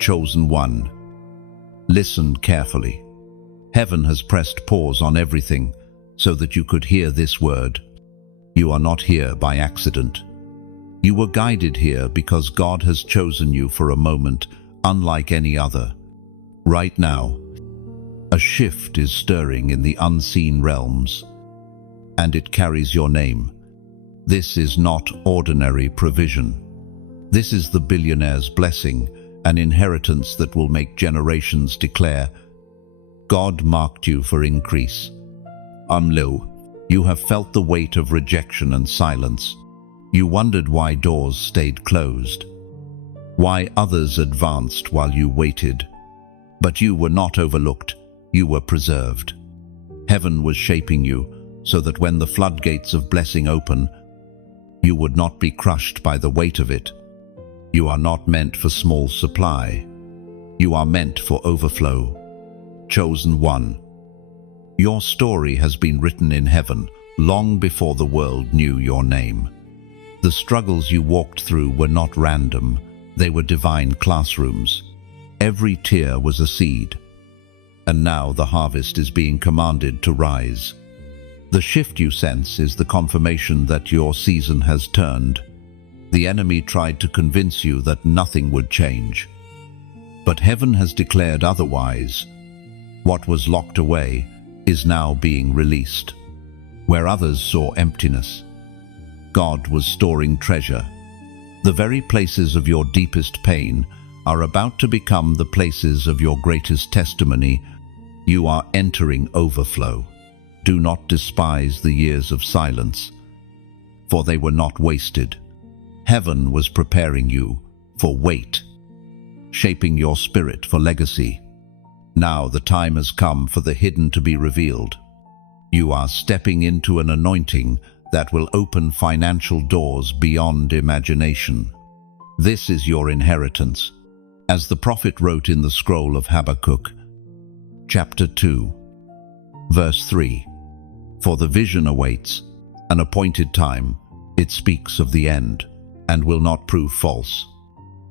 Chosen one, listen carefully. Heaven has pressed pause on everything so that you could hear this word. You are not here by accident. You were guided here because God has chosen you for a moment unlike any other. Right now, a shift is stirring in the unseen realms, and it carries your name. This is not ordinary provision. This is the billionaire's blessing, an inheritance that will make generations declare, God marked you for increase. You have felt the weight of rejection and silence. You wondered why doors stayed closed, why others advanced while you waited. But you were not overlooked, you were preserved. Heaven was shaping you so that when the floodgates of blessing open, you would not be crushed by the weight of it. You are not meant for small supply. You are meant for overflow. Chosen one. Your story has been written in heaven long before the world knew your name. The struggles you walked through were not random. They were divine classrooms. Every tear was a seed. And now the harvest is being commanded to rise. The shift you sense is the confirmation that your season has turned. The enemy tried to convince you that nothing would change. But heaven has declared otherwise. What was locked away is now being released. Where others saw emptiness, God was storing treasure. The very places of your deepest pain are about to become the places of your greatest testimony. You are entering overflow. Do not despise the years of silence, for they were not wasted. Heaven was preparing you for weight, shaping your spirit for legacy. Now the time has come for the hidden to be revealed. You are stepping into an anointing that will open financial doors beyond imagination. This is your inheritance. As the prophet wrote in the scroll of Habakkuk, chapter 2, verse 3, for the vision awaits an appointed time. It speaks of the end and will not prove false.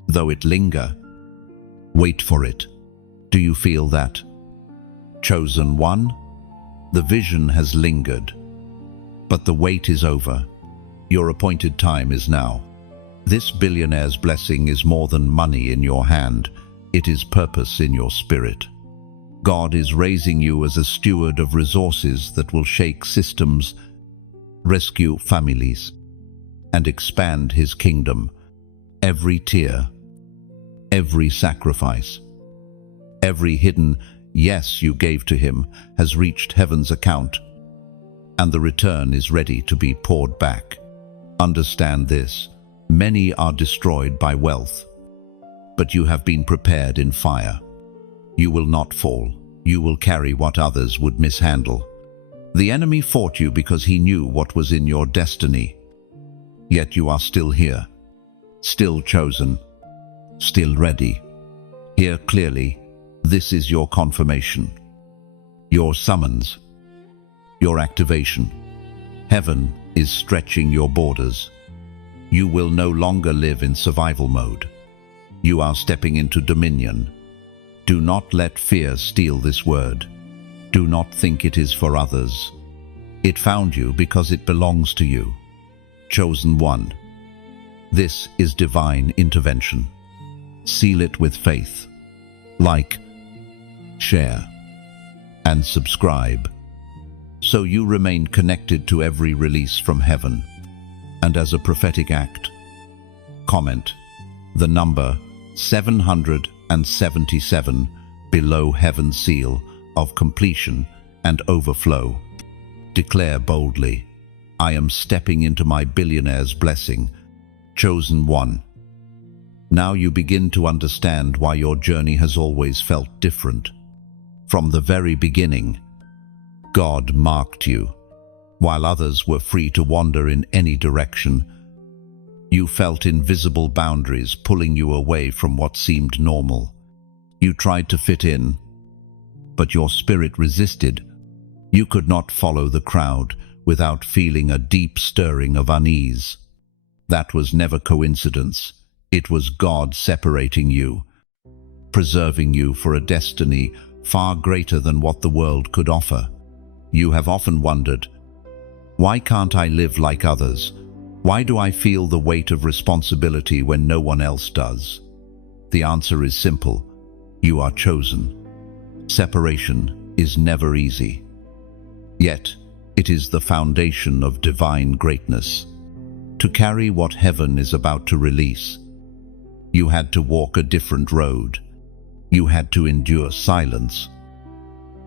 Though it linger, wait for it. Do you feel that? Chosen one, the vision has lingered, but the wait is over. Your appointed time is now. This billionaire's blessing is more than money in your hand. It is purpose in your spirit. God is raising you as a steward of resources that will shake systems, rescue families, and expand His kingdom. Every tear, every sacrifice, every hidden yes you gave to Him has reached heaven's account, and the return is ready to be poured back. Understand this. Many are destroyed by wealth, but you have been prepared in fire. You will not fall. You will carry what others would mishandle. The enemy fought you because he knew what was in your destiny. Yet you are still here, still chosen, still ready. Hear clearly, this is your confirmation, your summons, your activation. Heaven is stretching your borders. You will no longer live in survival mode. You are stepping into dominion. Do not let fear steal this word. Do not think it is for others. It found you because it belongs to you. Chosen one. This is divine intervention. Seal it with faith. Like, share, and subscribe, so you remain connected to every release from heaven. And as a prophetic act, comment the number 777 below heaven's seal of completion and overflow. Declare boldly, I am stepping into my billionaire's blessing. Chosen one. Now you begin to understand why your journey has always felt different. From the very beginning, God marked you. While others were free to wander in any direction, you felt invisible boundaries pulling you away from what seemed normal. You tried to fit in, but your spirit resisted. You could not follow the crowd without feeling a deep stirring of unease. That was never coincidence. It was God separating you. preserving you for a destiny far greater than what the world could offer. You have often wondered, why can't I live like others? Why do I feel the weight of responsibility when no one else does? The answer is simple. You are chosen. Separation is never easy. Yet, it is the foundation of divine greatness. To carry what heaven is about to release, you had to walk a different road. You had to endure silence,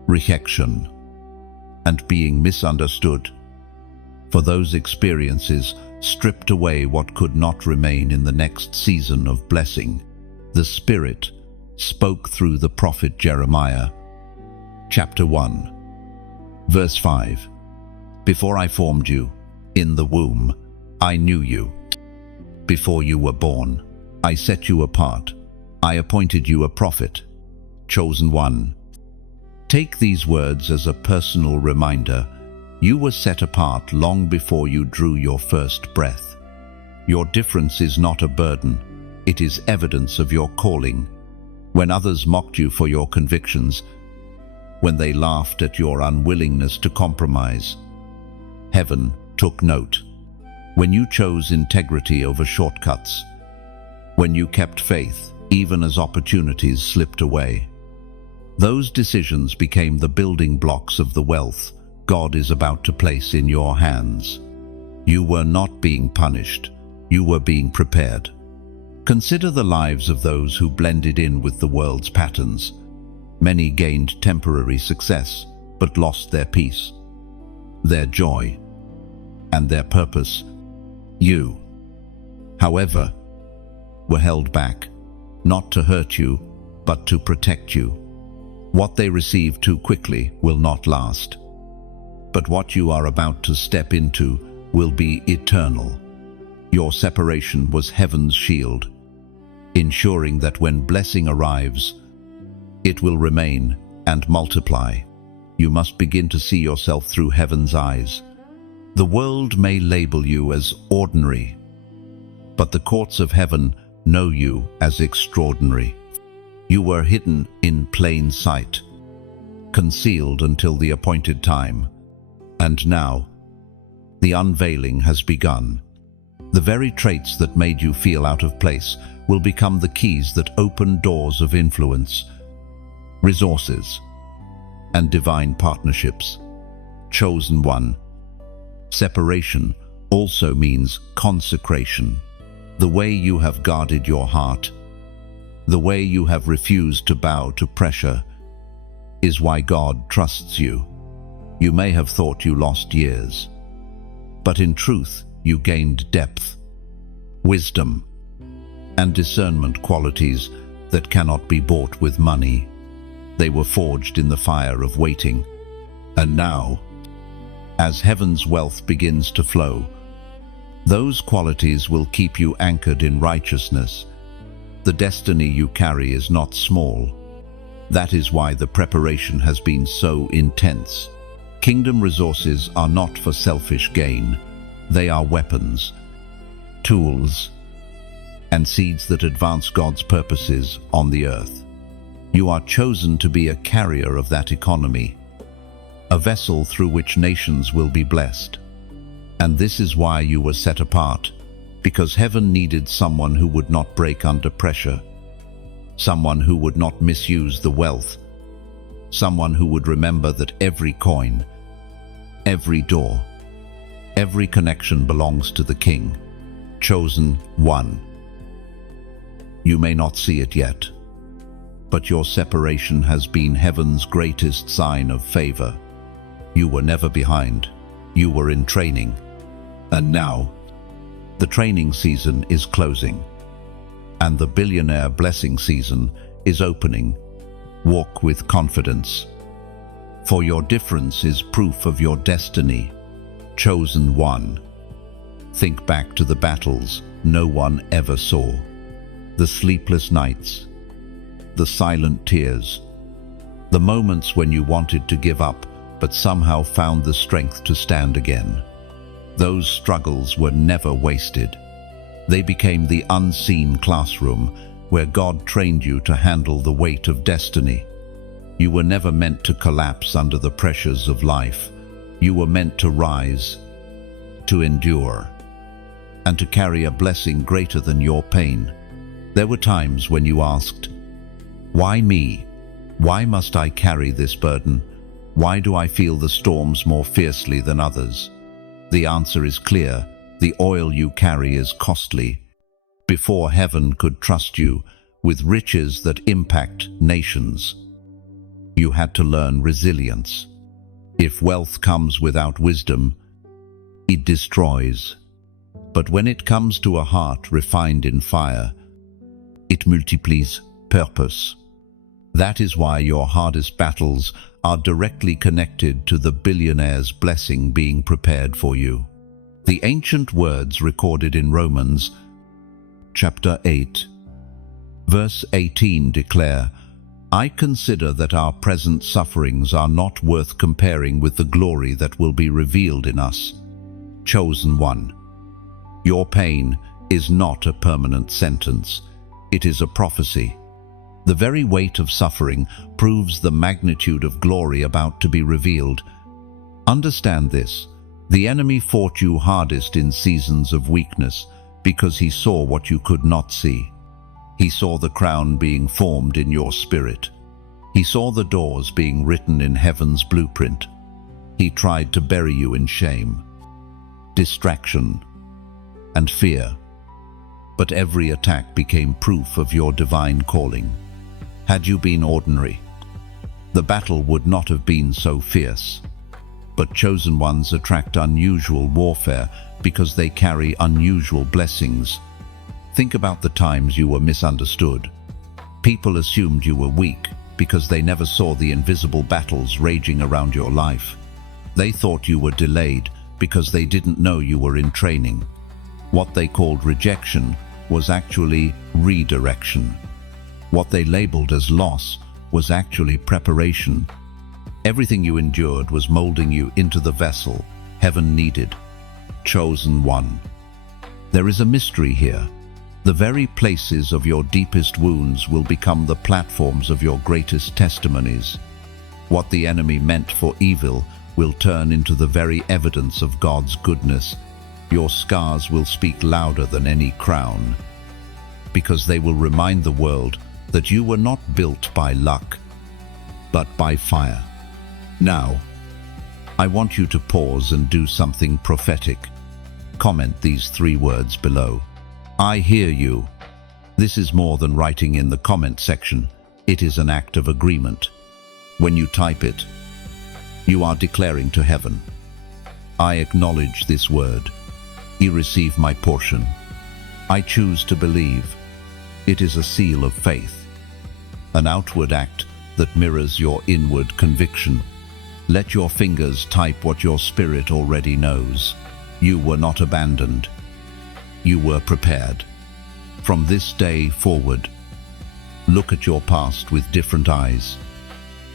rejection, and being misunderstood. For those experiences stripped away what could not remain in the next season of blessing. The Spirit spoke through the prophet Jeremiah. Chapter 1, verse 5. Before I formed you in the womb, I knew you. Before you were born, I set you apart. I appointed you a prophet, chosen one. Take these words as a personal reminder. You were set apart long before you drew your first breath. Your difference is not a burden. It is evidence of your calling. When others mocked you for your convictions, when they laughed at your unwillingness to compromise, heaven took note. When you chose integrity over shortcuts, when you kept faith, even as opportunities slipped away, those decisions became the building blocks of the wealth God is about to place in your hands. You were not being punished, you were being prepared. Consider the lives of those who blended in with the world's patterns. Many gained temporary success, but lost their peace, their joy, and their purpose. You, however, were held back, not to hurt you, but to protect you. What they received too quickly will not last. But what you are about to step into will be eternal. Your separation was heaven's shield, ensuring that when blessing arrives, it will remain and multiply. You must begin to see yourself through heaven's eyes. The world may label you as ordinary, but the courts of heaven know you as extraordinary. You were hidden in plain sight, concealed until the appointed time. And now, the unveiling has begun. The very traits that made you feel out of place will become the keys that open doors of influence, resources, and divine partnerships. Chosen one. Separation also means consecration. The way you have guarded your heart, the way you have refused to bow to pressure, is why God trusts you. You may have thought you lost years, but in truth you gained depth, wisdom, and discernment, qualities that cannot be bought with money. They were forged in the fire of waiting. And now, as heaven's wealth begins to flow, those qualities will keep you anchored in righteousness. The destiny you carry is not small. That is why the preparation has been so intense. Kingdom resources are not for selfish gain. They are weapons, tools, and seeds that advance God's purposes on the earth. You are chosen to be a carrier of that economy, a vessel through which nations will be blessed. And this is why you were set apart, because heaven needed someone who would not break under pressure, someone who would not misuse the wealth, someone who would remember that every coin, every door, every connection belongs to the King. Chosen one. You may not see it yet, but your separation has been heaven's greatest sign of favor. You were never behind. You were in training. And now, the training season is closing, and the billionaire blessing season is opening. Walk with confidence, for your difference is proof of your destiny. Chosen one. Think back to the battles no one ever saw, the sleepless nights, the silent tears, the moments when you wanted to give up but somehow found the strength to stand again. Those struggles were never wasted. They became the unseen classroom where God trained you to handle the weight of destiny. You were never meant to collapse under the pressures of life. You were meant to rise, to endure, and to carry a blessing greater than your pain. There were times when you asked, "Why me? Why must I carry this burden? Why do I feel the storms more fiercely than others?" The answer is clear. The oil you carry is costly. Before heaven could trust you with riches that impact nations, you had to learn resilience. If wealth comes without wisdom, it destroys. But when it comes to a heart refined in fire, it multiplies purpose. That is why your hardest battles are directly connected to the billionaire's blessing being prepared for you. The ancient words recorded in Romans chapter 8, verse 18 declare, "I consider that our present sufferings are not worth comparing with the glory that will be revealed in us." Chosen one, your pain is not a permanent sentence. It is a prophecy. The very weight of suffering proves the magnitude of glory about to be revealed. Understand this. The enemy fought you hardest in seasons of weakness because he saw what you could not see. He saw the crown being formed in your spirit. He saw the doors being written in heaven's blueprint. He tried to bury you in shame, distraction, and fear. But every attack became proof of your divine calling. Had you been ordinary, the battle would not have been so fierce. But chosen ones attract unusual warfare because they carry unusual blessings. Think about the times you were misunderstood. People assumed you were weak because they never saw the invisible battles raging around your life. They thought you were delayed because they didn't know you were in training. What they called rejection was actually redirection. What they labeled as loss was actually preparation. Everything you endured was molding you into the vessel heaven needed. Chosen one. There is a mystery here. The very places of your deepest wounds will become the platforms of your greatest testimonies. What the enemy meant for evil will turn into the very evidence of God's goodness. Your scars will speak louder than any crown, because they will remind the world that you were not built by luck, but by fire. Now, I want you to pause and do something prophetic. Comment these 3 words below. I hear you. This is more than writing in the comment section. It is an act of agreement. When you type it, you are declaring to heaven, I acknowledge this word. I receive my portion. I choose to believe. It is a seal of faith, an outward act that mirrors your inward conviction. Let your fingers type what your spirit already knows. You were not abandoned. You were prepared. From this day forward, look at your past with different eyes.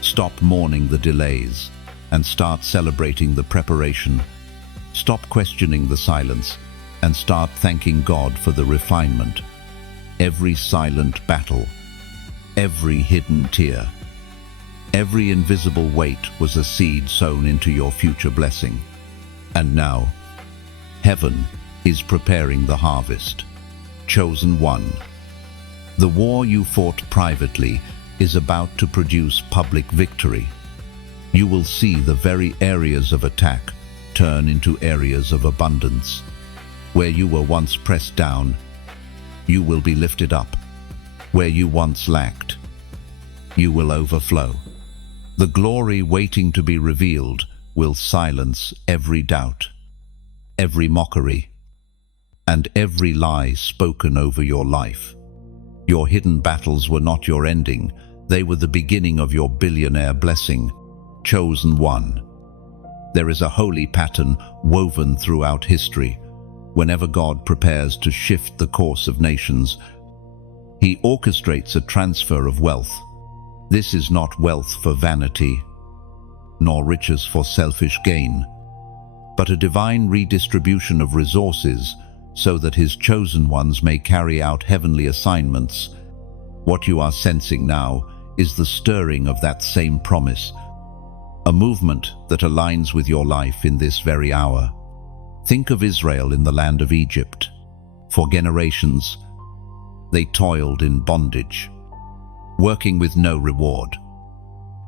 Stop mourning the delays and start celebrating the preparation. Stop questioning the silence and start thanking God for the refinement. Every silent battle, every hidden tear, every invisible weight was a seed sown into your future blessing. And now, heaven is preparing the harvest. Chosen one. The war you fought privately is about to produce public victory. You will see the very areas of attack turn into areas of abundance. Where you were once pressed down, you will be lifted up. Where you once lacked, you will overflow. The glory waiting to be revealed will silence every doubt, every mockery, and every lie spoken over your life. Your hidden battles were not your ending. They were the beginning of your billionaire blessing. Chosen one. There is a holy pattern woven throughout history. Whenever God prepares to shift the course of nations, He orchestrates a transfer of wealth. This is not wealth for vanity, nor riches for selfish gain, but a divine redistribution of resources so that His chosen ones may carry out heavenly assignments What you are sensing now is the stirring of that same promise, a movement that aligns with your life in this very hour. Think of Israel in the land of Egypt. For generations, they toiled in bondage, working with no reward,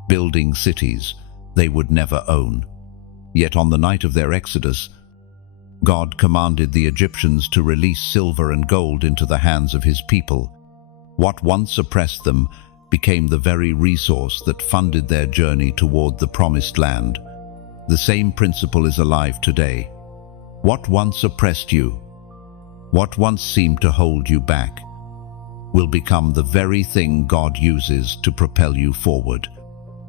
building cities they would never own. Yet on the night of their exodus, God commanded the Egyptians to release silver and gold into the hands of his people. What once oppressed them became the very resource that funded their journey toward the promised land. The same principle is alive today. What once oppressed you, what once seemed to hold you back, will become the very thing God uses to propel you forward.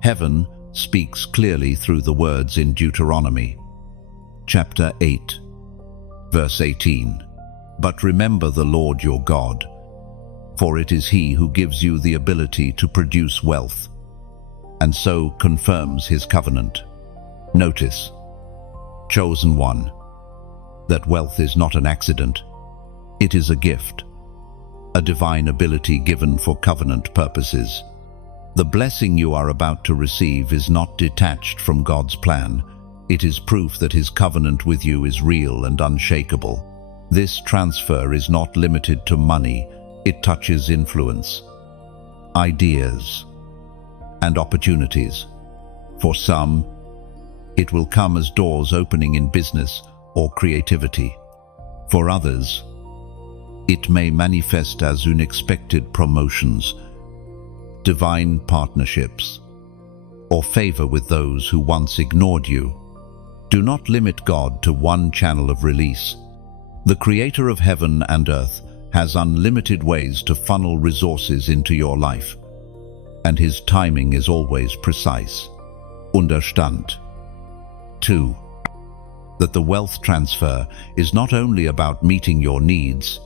Heaven speaks clearly through the words in Deuteronomy, chapter 8, verse 18. But remember the Lord your God, for it is he who gives you the ability to produce wealth, and so confirms his covenant. Notice, chosen one, that wealth is not an accident. It is a gift, a divine ability given for covenant purposes. The blessing you are about to receive is not detached from God's plan. It is proof that his covenant with you is real and unshakable. This transfer is not limited to money. It touches influence, ideas, and opportunities. For some, it will come as doors opening in business or creativity. For others, it may manifest as unexpected promotions, divine partnerships, or favor with those who once ignored you. Do not limit God to one channel of release. The Creator of heaven and earth has unlimited ways to funnel resources into your life, and his timing is always precise. Understand. 2. That the wealth transfer is not only about meeting your needs,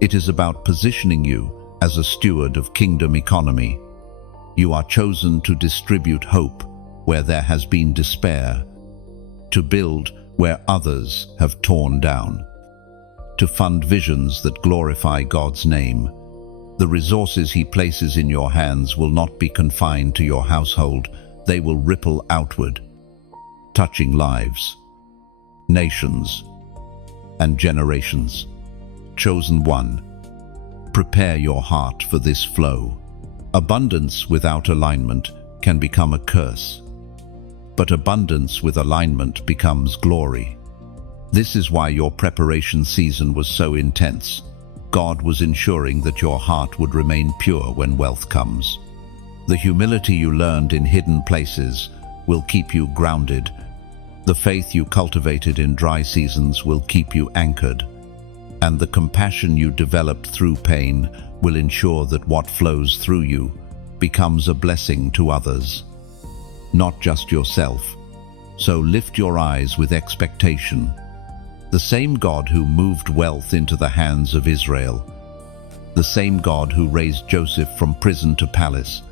it is about positioning you as a steward of kingdom economy. You are chosen to distribute hope where there has been despair, to build where others have torn down, to fund visions that glorify God's name. The resources he places in your hands will not be confined to your household. They will ripple outward, touching lives, nations, and generations. Chosen one, prepare your heart for this flow. Abundance without alignment can become a curse, but abundance with alignment becomes glory. This is why your preparation season was so intense. God was ensuring that your heart would remain pure when wealth comes. The humility you learned in hidden places will keep you grounded. The faith you cultivated in dry seasons will keep you anchored. And the compassion you developed through pain will ensure that what flows through you becomes a blessing to others, not just yourself. So lift your eyes with expectation. The same God who moved wealth into the hands of Israel, the same God who raised Joseph from prison to palace,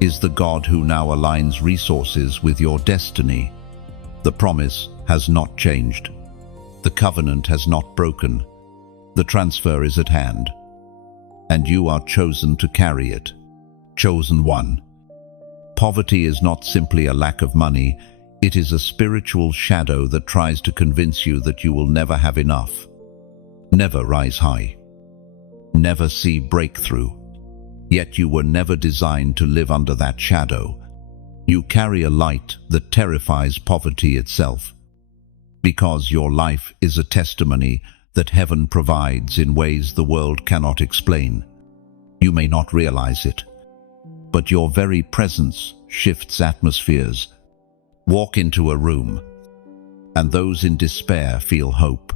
is the God who now aligns resources with your destiny. The promise has not changed. The covenant has not broken. The transfer is at hand, and you are chosen to carry it. Chosen one. Poverty is not simply a lack of money. It is a spiritual shadow that tries to convince you that you will never have enough, never rise high, never see breakthrough. Yet you were never designed to live under that shadow. You carry a light that terrifies poverty itself, because your life is a testimony that heaven provides in ways the world cannot explain. You may not realize it, but your very presence shifts atmospheres. Walk into a room, and those in despair feel hope.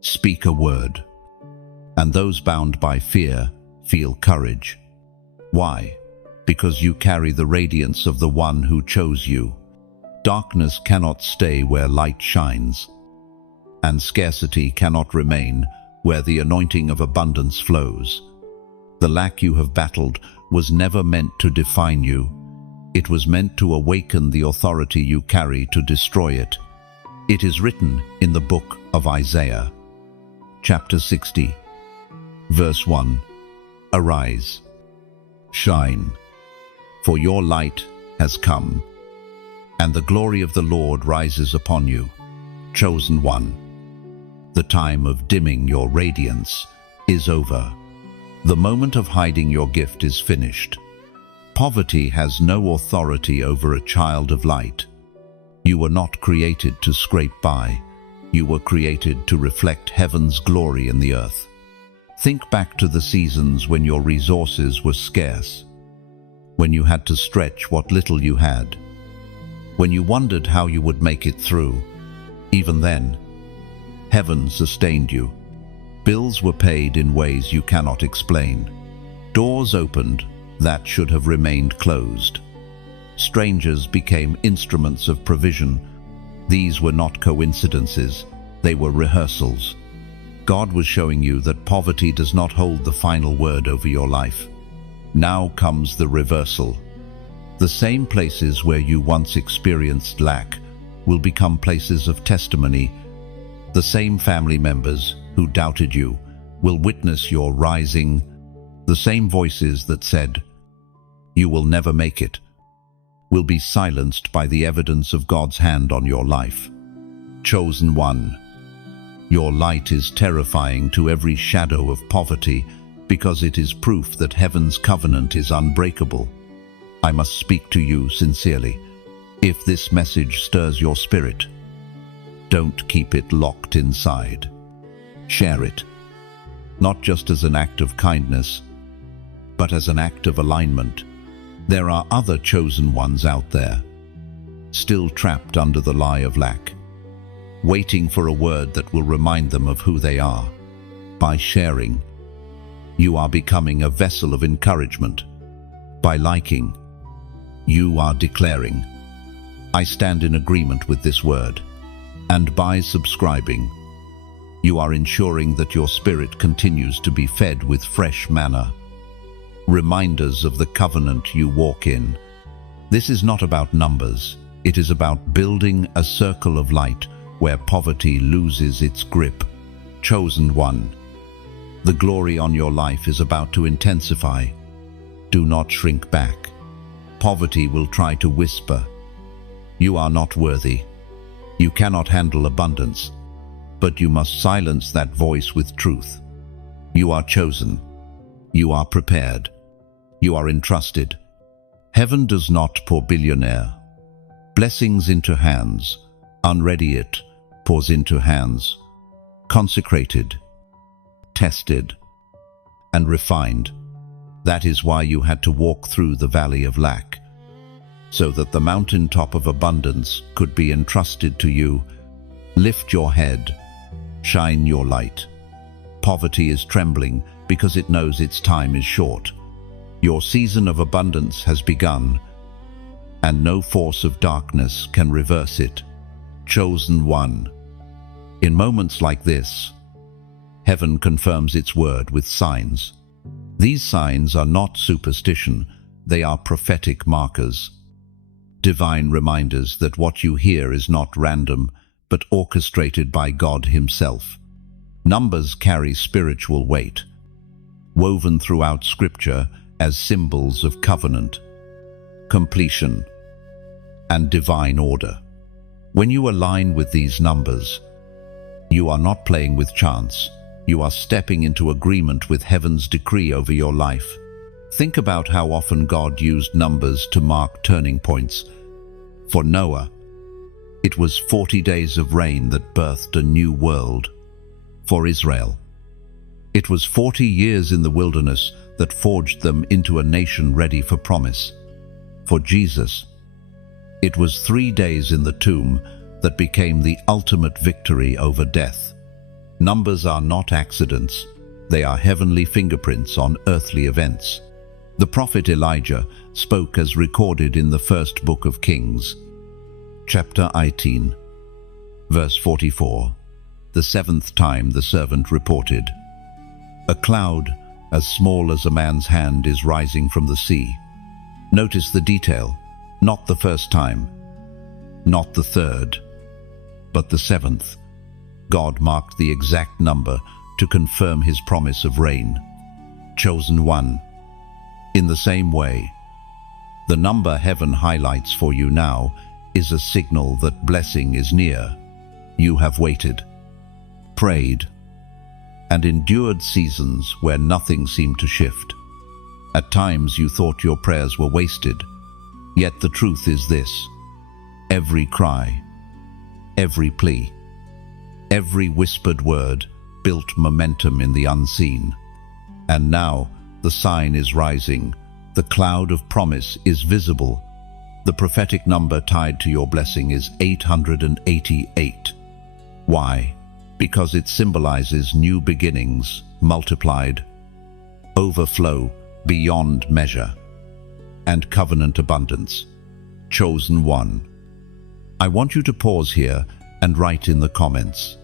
Speak a word, and those bound by fear feel courage. Why? Because you carry the radiance of the one who chose you. Darkness cannot stay where light shines, and scarcity cannot remain where the anointing of abundance flows. The lack you have battled was never meant to define you. It was meant to awaken the authority you carry to destroy it. It is written in the book of Isaiah, chapter 60, verse 1. Arise, Shine, for your light has come, and the glory of the Lord rises upon you. Chosen one, the time of dimming your radiance is over. The moment of hiding your gift is finished. Poverty has no authority over a child of light. You were not created to scrape by. You were created to reflect heaven's glory in the earth. Think back to the seasons when your resources were scarce, when you had to stretch what little you had, when you wondered how you would make it through. Even then, heaven sustained you. Bills were paid in ways you cannot explain. Doors opened that should have remained closed. Strangers became instruments of provision. These were not coincidences, they were rehearsals. God was showing you that poverty does not hold the final word over your life. Now comes the reversal. The same places where you once experienced lack will become places of testimony. The same family members who doubted you will witness your rising. The same voices that said, "You will never make it," will be silenced by the evidence of God's hand on your life. Chosen one, your light is terrifying to every shadow of poverty because it is proof that heaven's covenant is unbreakable. I must speak to you sincerely. If this message stirs your spirit, don't keep it locked inside. Share it, not just as an act of kindness, but as an act of alignment. There are other chosen ones out there, still trapped under the lie of lack, waiting for a word that will remind them of who they are. By sharing, you are becoming a vessel of encouragement. By liking, you are declaring, "I stand in agreement with this word." And by subscribing, you are ensuring that your spirit continues to be fed with fresh manna, reminders of the covenant you walk in. This is not about numbers. It is about building a circle of light where poverty loses its grip. Chosen one, the glory on your life is about to intensify. Do not shrink back. Poverty will try to whisper, "You are not worthy. You cannot handle abundance." But you must silence that voice with truth. You are chosen. You are prepared. You are entrusted. Heaven does not pour billionaire blessings into hands. Unready it pours into hands, consecrated, tested, and refined. That is why you had to walk through the valley of lack, so that the mountaintop of abundance could be entrusted to you. Lift your head, shine your light. Poverty is trembling because it knows its time is short. Your season of abundance has begun, and no force of darkness can reverse it. Chosen one, in moments like this, heaven confirms its word with signs. These signs are not superstition, they are prophetic markers. Divine reminders that what you hear is not random, but orchestrated by God Himself. Numbers carry spiritual weight, woven throughout Scripture as symbols of covenant, completion, and divine order. When you align with these numbers, you are not playing with chance. You are stepping into agreement with heaven's decree over your life. Think about how often God used numbers to mark turning points. For Noah, it was 40 days of rain that birthed a new world. For Israel, it was 40 years in the wilderness that forged them into a nation ready for promise. For Jesus, it was 3 days in the tomb that became the ultimate victory over death. Numbers are not accidents, they are heavenly fingerprints on earthly events. The prophet Elijah spoke as recorded in the first book of Kings, chapter 18, verse 44. The 7th time the servant reported, "A cloud as small as a man's hand is rising from the sea." Notice the detail, not the first time, not the 3rd, but the 7th. God marked the exact number to confirm His promise of rain. Chosen one, In the same way, the number heaven highlights for you now is a signal that blessing is near. You have waited, prayed, and endured seasons where nothing seemed to shift. At times you thought your prayers were wasted, yet the truth is this: every cry, every plea, every whispered word built momentum in the unseen. And now the sign is rising. The cloud of promise is visible. The prophetic number tied to your blessing is 888. Why? Because it symbolizes new beginnings, multiplied, overflow beyond measure, and covenant abundance. Chosen one. I want you to pause here and write in the comments,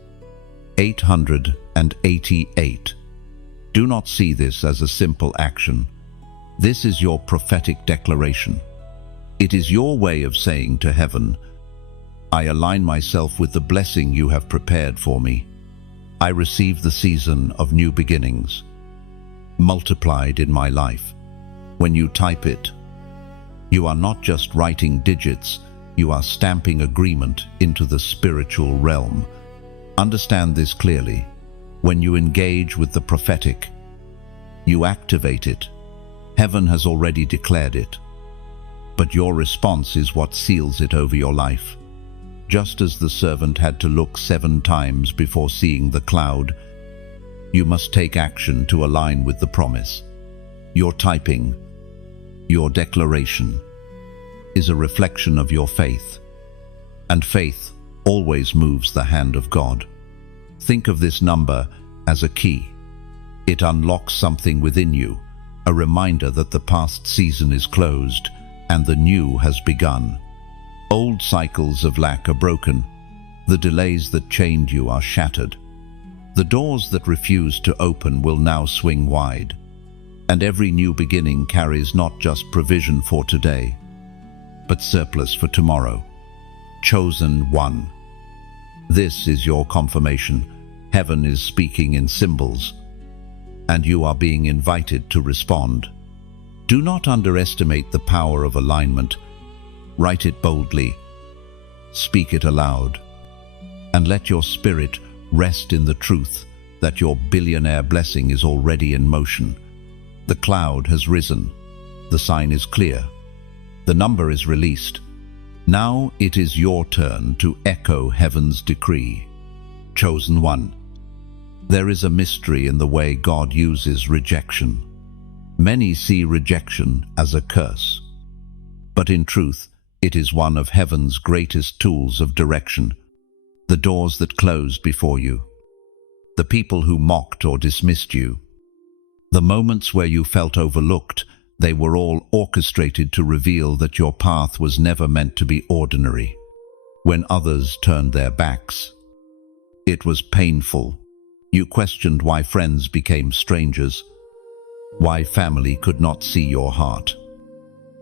888. Do not see this as a simple action. This is your prophetic declaration. It is your way of saying to heaven, I align myself with the blessing you have prepared for me. I receive the season of new beginnings, multiplied in my life. When you type it, you are not just writing digits, you are stamping agreement into the spiritual realm. Understand this clearly. When you engage with the prophetic, you activate it. Heaven has already declared it, but your response is what seals it over your life. Just as the servant had to look 7 times before seeing the cloud, you must take action to align with the promise. Your typing, your declaration, is a reflection of your faith, and faith always moves the hand of God. Think of this number as a key. It unlocks something within you, a reminder that the past season is closed and the new has begun. Old cycles of lack are broken. The delays that chained you are shattered. The doors that refused to open will now swing wide. And every new beginning carries not just provision for today, but surplus for tomorrow. Chosen one. This is your confirmation. Heaven is speaking in symbols, and you are being invited to respond. Do not underestimate the power of alignment. Write it boldly, speak it aloud, and let your spirit rest in the truth that your billionaire blessing is already in motion. The cloud has risen. The sign is clear. The number is released. Now it is your turn to echo heaven's decree. Chosen one. There is a mystery in the way God uses rejection. Many see rejection as a curse, but in truth, it is one of heaven's greatest tools of direction. The doors that closed before you, the people who mocked or dismissed you, the moments where you felt overlooked, they were all orchestrated to reveal that your path was never meant to be ordinary. When others turned their backs, it was painful. You questioned why friends became strangers, why family could not see your heart,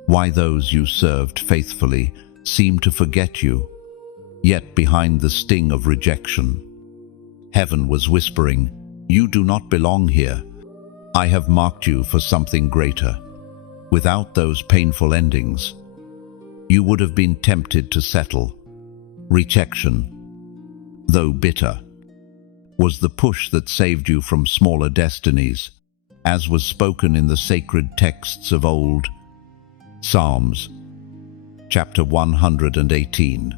why those you served faithfully seemed to forget you. Yet behind the sting of rejection, heaven was whispering, you do not belong here. I have marked you for something greater. Without those painful endings, you would have been tempted to settle. Rejection, though bitter, was the push that saved you from smaller destinies, as was spoken in the sacred texts of old. Psalms, chapter 118,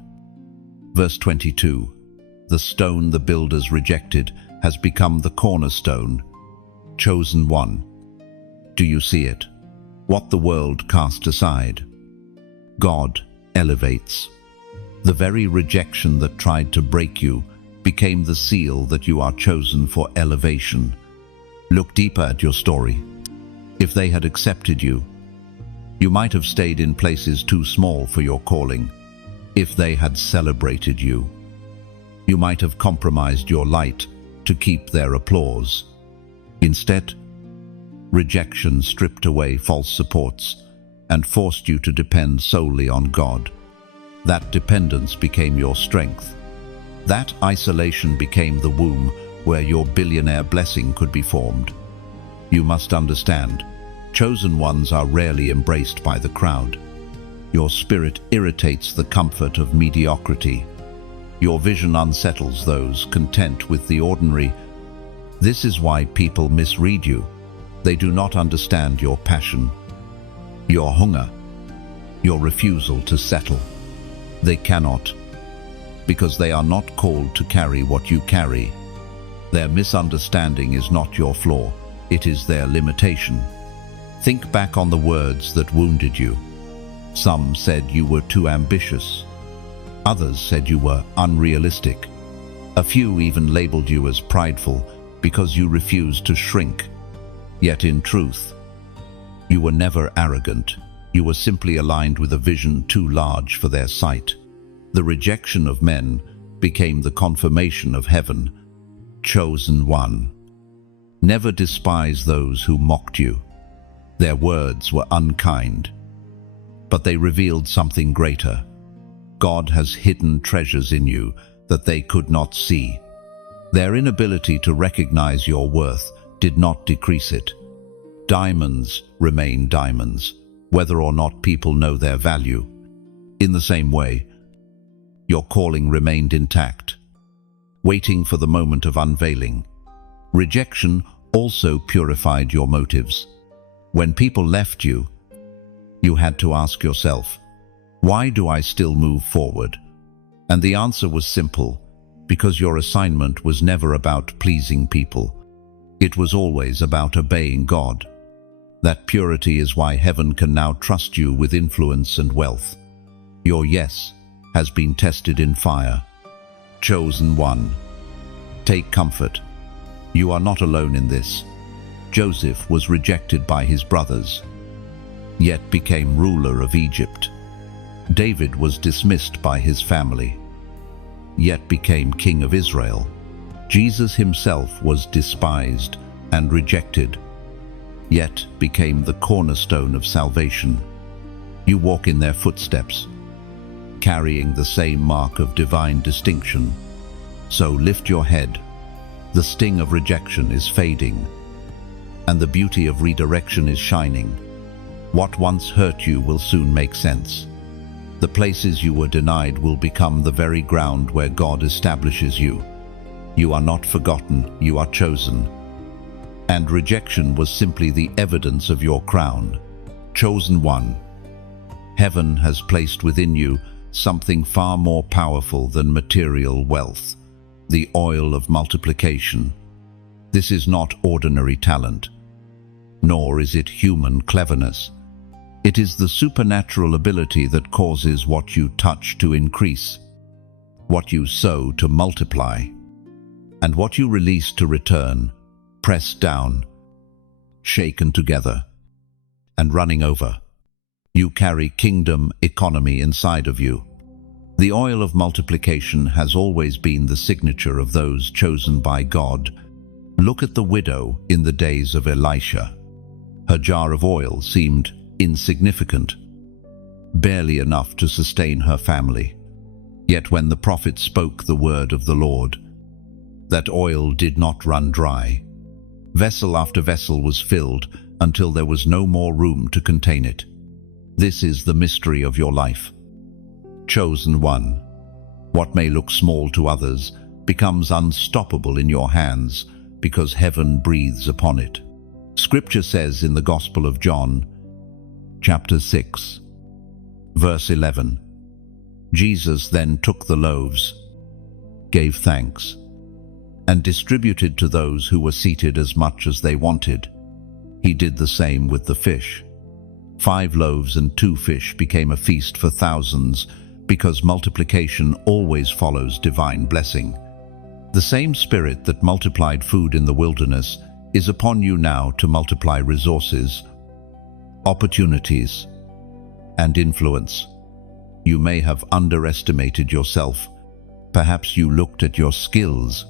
verse 22. The stone the builders rejected has become the cornerstone. Chosen one. Do you see it? What the world cast aside, God elevates. The very rejection that tried to break you became the seal that you are chosen for elevation. Look deeper at your story. If they had accepted you, you might have stayed in places too small for your calling. If they had celebrated you, you might have compromised your light to keep their applause. Instead, rejection stripped away false supports and forced you to depend solely on God. That dependence became your strength. That isolation became the womb where your billionaire blessing could be formed. You must understand, Chosen ones are rarely embraced by the crowd. Your spirit irritates the comfort of mediocrity. Your vision unsettles those content with the ordinary. This is why people misread you. They do not understand your passion, your hunger, your refusal to settle. They cannot, because they are not called to carry what you carry. Their misunderstanding is not your flaw, it is their limitation. Think back on the words that wounded you. Some said you were too ambitious. Others said you were unrealistic. A few even labeled you as prideful because you refused to shrink. Yet in truth, you were never arrogant. You were simply aligned with a vision too large for their sight. The rejection of men became the confirmation of heaven. Chosen one. Never despise those who mocked you. Their words were unkind, but they revealed something greater. God has hidden treasures in you that they could not see. Their inability to recognize your worth did not decrease it. Diamonds remain diamonds, whether or not people know their value. In the same way, your calling remained intact, waiting for the moment of unveiling. Rejection also purified your motives. When people left you, you had to ask yourself, why do I still move forward? And the answer was simple, because your assignment was never about pleasing people. It was always about obeying God. That purity is why heaven can now trust you with influence and wealth. Your yes has been tested in fire. Chosen one. Take comfort. You are not alone in this. Joseph was rejected by his brothers, yet became ruler of Egypt. David was dismissed by his family, yet became king of Israel. Jesus himself was despised and rejected, yet became the cornerstone of salvation. You walk in their footsteps, carrying the same mark of divine distinction. So lift your head. The sting of rejection is fading, and the beauty of redirection is shining. What once hurt you will soon make sense. The places you were denied will become the very ground where God establishes you. You are not forgotten, you are chosen. And rejection was simply the evidence of your crown. Chosen one. Heaven has placed within you something far more powerful than material wealth, the oil of multiplication. This is not ordinary talent, nor is it human cleverness. It is the supernatural ability that causes what you touch to increase, what you sow to multiply, and what you release to return, pressed down, shaken together, and running over. You carry kingdom economy inside of you. The oil of multiplication has always been the signature of those chosen by God. Look at the widow in the days of Elisha. Her jar of oil seemed insignificant, barely enough to sustain her family. Yet when the prophet spoke the word of the Lord, that oil did not run dry. Vessel after vessel was filled until there was no more room to contain it. This is the mystery of your life. Chosen one. What may look small to others becomes unstoppable in your hands because heaven breathes upon it. Scripture says in the Gospel of John, chapter 6, verse 11, Jesus then took the loaves, gave thanks, and distributed to those who were seated as much as they wanted. He did the same with the fish. 5 loaves and 2 fish became a feast for thousands because multiplication always follows divine blessing. The same Spirit that multiplied food in the wilderness is upon you now to multiply resources, opportunities, and influence. You may have underestimated yourself. Perhaps you looked at your skills,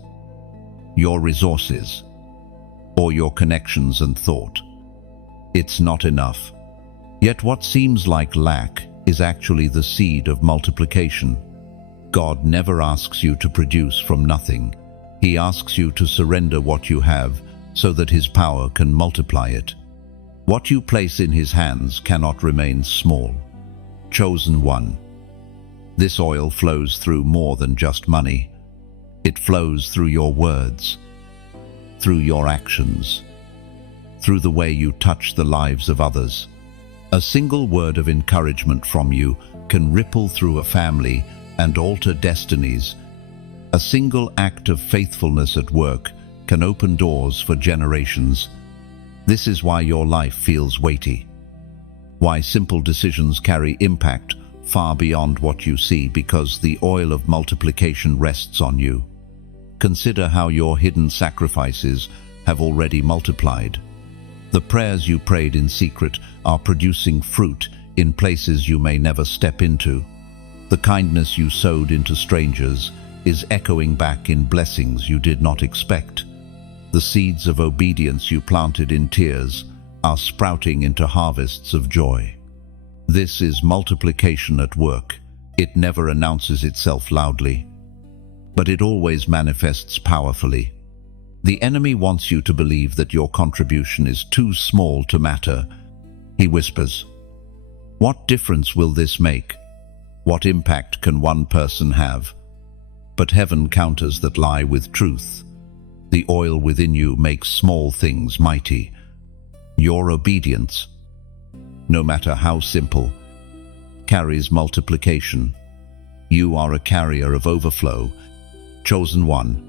your resources, or your connections and thought, it's not enough. Yet what seems like lack is actually the seed of multiplication. God never asks you to produce from nothing. He asks you to surrender what you have so that His power can multiply it. What you place in his hands cannot remain small. Chosen one. This oil flows through more than just money. It flows through your words, through your actions, through the way you touch the lives of others. A single word of encouragement from you can ripple through a family and alter destinies. A single act of faithfulness at work can open doors for generations. This is why your life feels weighty. Why simple decisions carry impact far beyond what you see, because the oil of multiplication rests on you. Consider how your hidden sacrifices have already multiplied. The prayers you prayed in secret are producing fruit in places you may never step into. The kindness you sowed into strangers is echoing back in blessings you did not expect. The seeds of obedience you planted in tears are sprouting into harvests of joy. This is multiplication at work. It never announces itself loudly, but it always manifests powerfully. The enemy wants you to believe that your contribution is too small to matter. He whispers, "What difference will this make? What impact can one person have?" But heaven counters that lie with truth. The oil within you makes small things mighty. Your obedience, no matter how simple, carries multiplication. You are a carrier of overflow. Chosen one.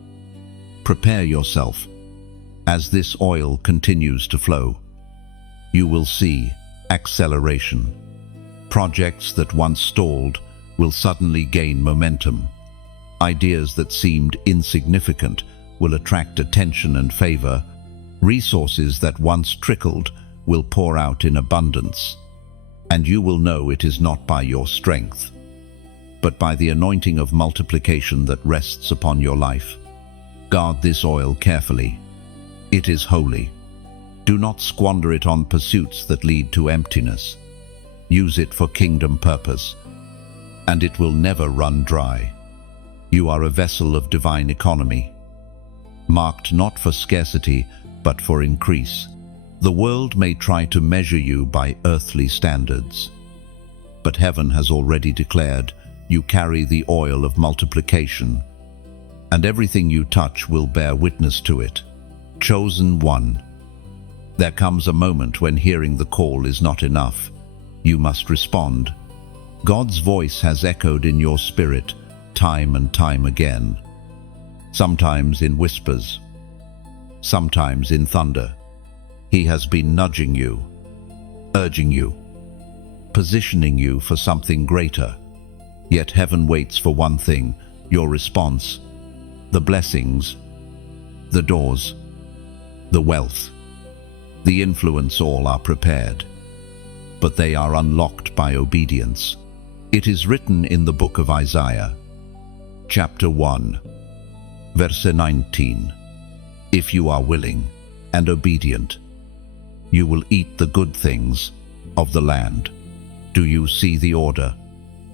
Prepare yourself. As this oil continues to flow, you will see acceleration. Projects that once stalled will suddenly gain momentum. Ideas that seemed insignificant will attract attention and favor. Resources that once trickled will pour out in abundance. And you will know it is not by your strength, but by the anointing of multiplication that rests upon your life. Guard this oil carefully. It is holy. Do not squander it on pursuits that lead to emptiness. Use it for kingdom purpose, and it will never run dry. You are a vessel of divine economy, marked not for scarcity, but for increase. The world may try to measure you by earthly standards, but heaven has already declared you carry the oil of multiplication, and everything you touch will bear witness to it. Chosen one. There comes a moment when hearing the call is not enough. You must respond. God's voice has echoed in your spirit time and time again. Sometimes in whispers, sometimes in thunder. He has been nudging you, urging you, positioning you for something greater. Yet heaven waits for one thing, your response. The blessings, the doors, the wealth, the influence, all are prepared, but they are unlocked by obedience. It is written in the book of Isaiah, chapter 1, verse 19. If you are willing and obedient, you will eat the good things of the land. Do you see the order?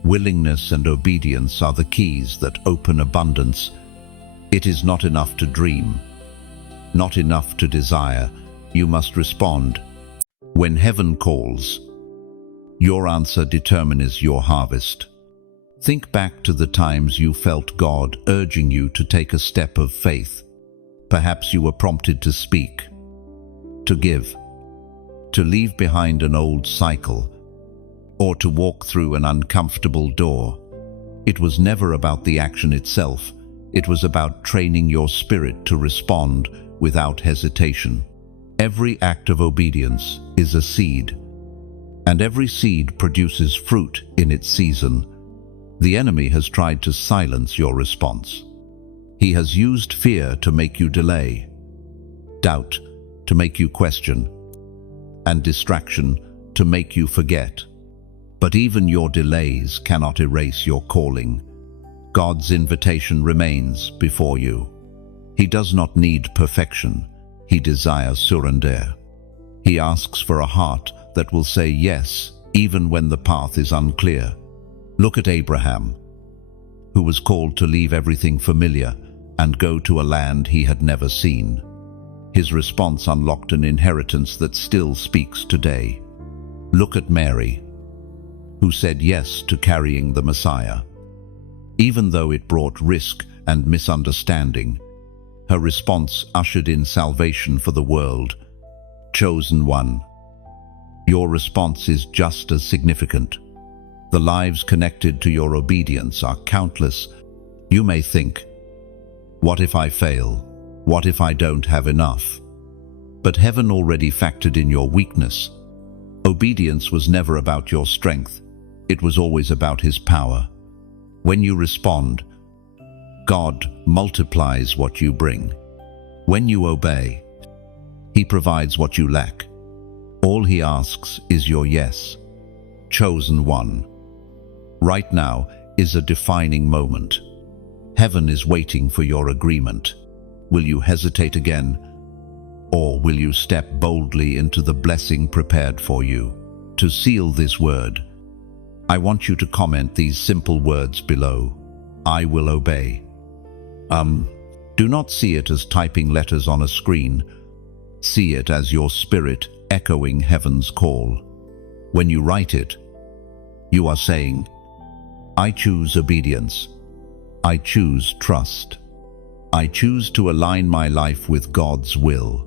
Willingness and obedience are the keys that open abundance. It is not enough to dream, not enough to desire. You must respond. When heaven calls, your answer determines your harvest. Think back to the times you felt God urging you to take a step of faith. Perhaps you were prompted to speak, to give, to leave behind an old cycle, or to walk through an uncomfortable door. It was never about the action itself. It was about training your spirit to respond without hesitation. Every act of obedience is a seed, and every seed produces fruit in its season. The enemy has tried to silence your response. He has used fear to make you delay, doubt to make you question, and distraction to make you forget. But even your delays cannot erase your calling. God's invitation remains before you. He does not need perfection. He desires surrender. He asks for a heart that will say yes, even when the path is unclear. Look at Abraham, who was called to leave everything familiar and go to a land he had never seen. His response unlocked an inheritance that still speaks today. Look at Mary, who said yes to carrying the Messiah. Even though it brought risk and misunderstanding, her response ushered in salvation for the world. Chosen one. Your response is just as significant. The lives connected to your obedience are countless. You may think, what if I fail? What if I don't have enough? But heaven already factored in your weakness. Obedience was never about your strength. It was always about His power. When you respond, God multiplies what you bring. When you obey, He provides what you lack. All He asks is your yes. Chosen one. Right now is a defining moment. Heaven is waiting for your agreement. Will you hesitate again? Or will you step boldly into the blessing prepared for you? To seal this word, I want you to comment these simple words below. I will obey. Do not see it as typing letters on a screen. See it as your spirit echoing heaven's call. When you write it, you are saying, I choose obedience. I choose trust. I choose to align my life with God's will.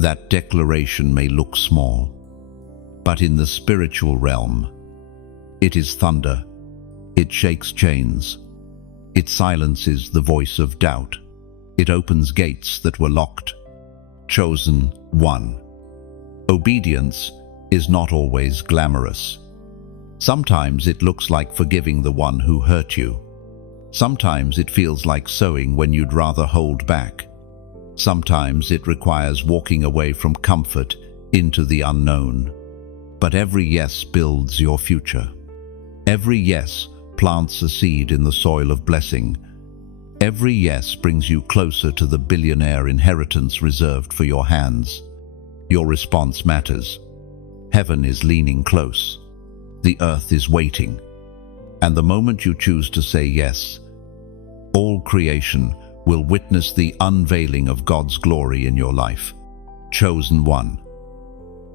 That declaration may look small, but in the spiritual realm, it is thunder. It shakes chains. It silences the voice of doubt. It opens gates that were locked. Chosen one. Obedience is not always glamorous. Sometimes it looks like forgiving the one who hurt you. Sometimes it feels like sowing when you'd rather hold back. Sometimes it requires walking away from comfort into the unknown. But every yes builds your future. Every yes plants a seed in the soil of blessing. Every yes brings you closer to the billionaire inheritance reserved for your hands. Your response matters. Heaven is leaning close. The earth is waiting. And the moment you choose to say yes, all creation will witness the unveiling of God's glory in your life. Chosen one.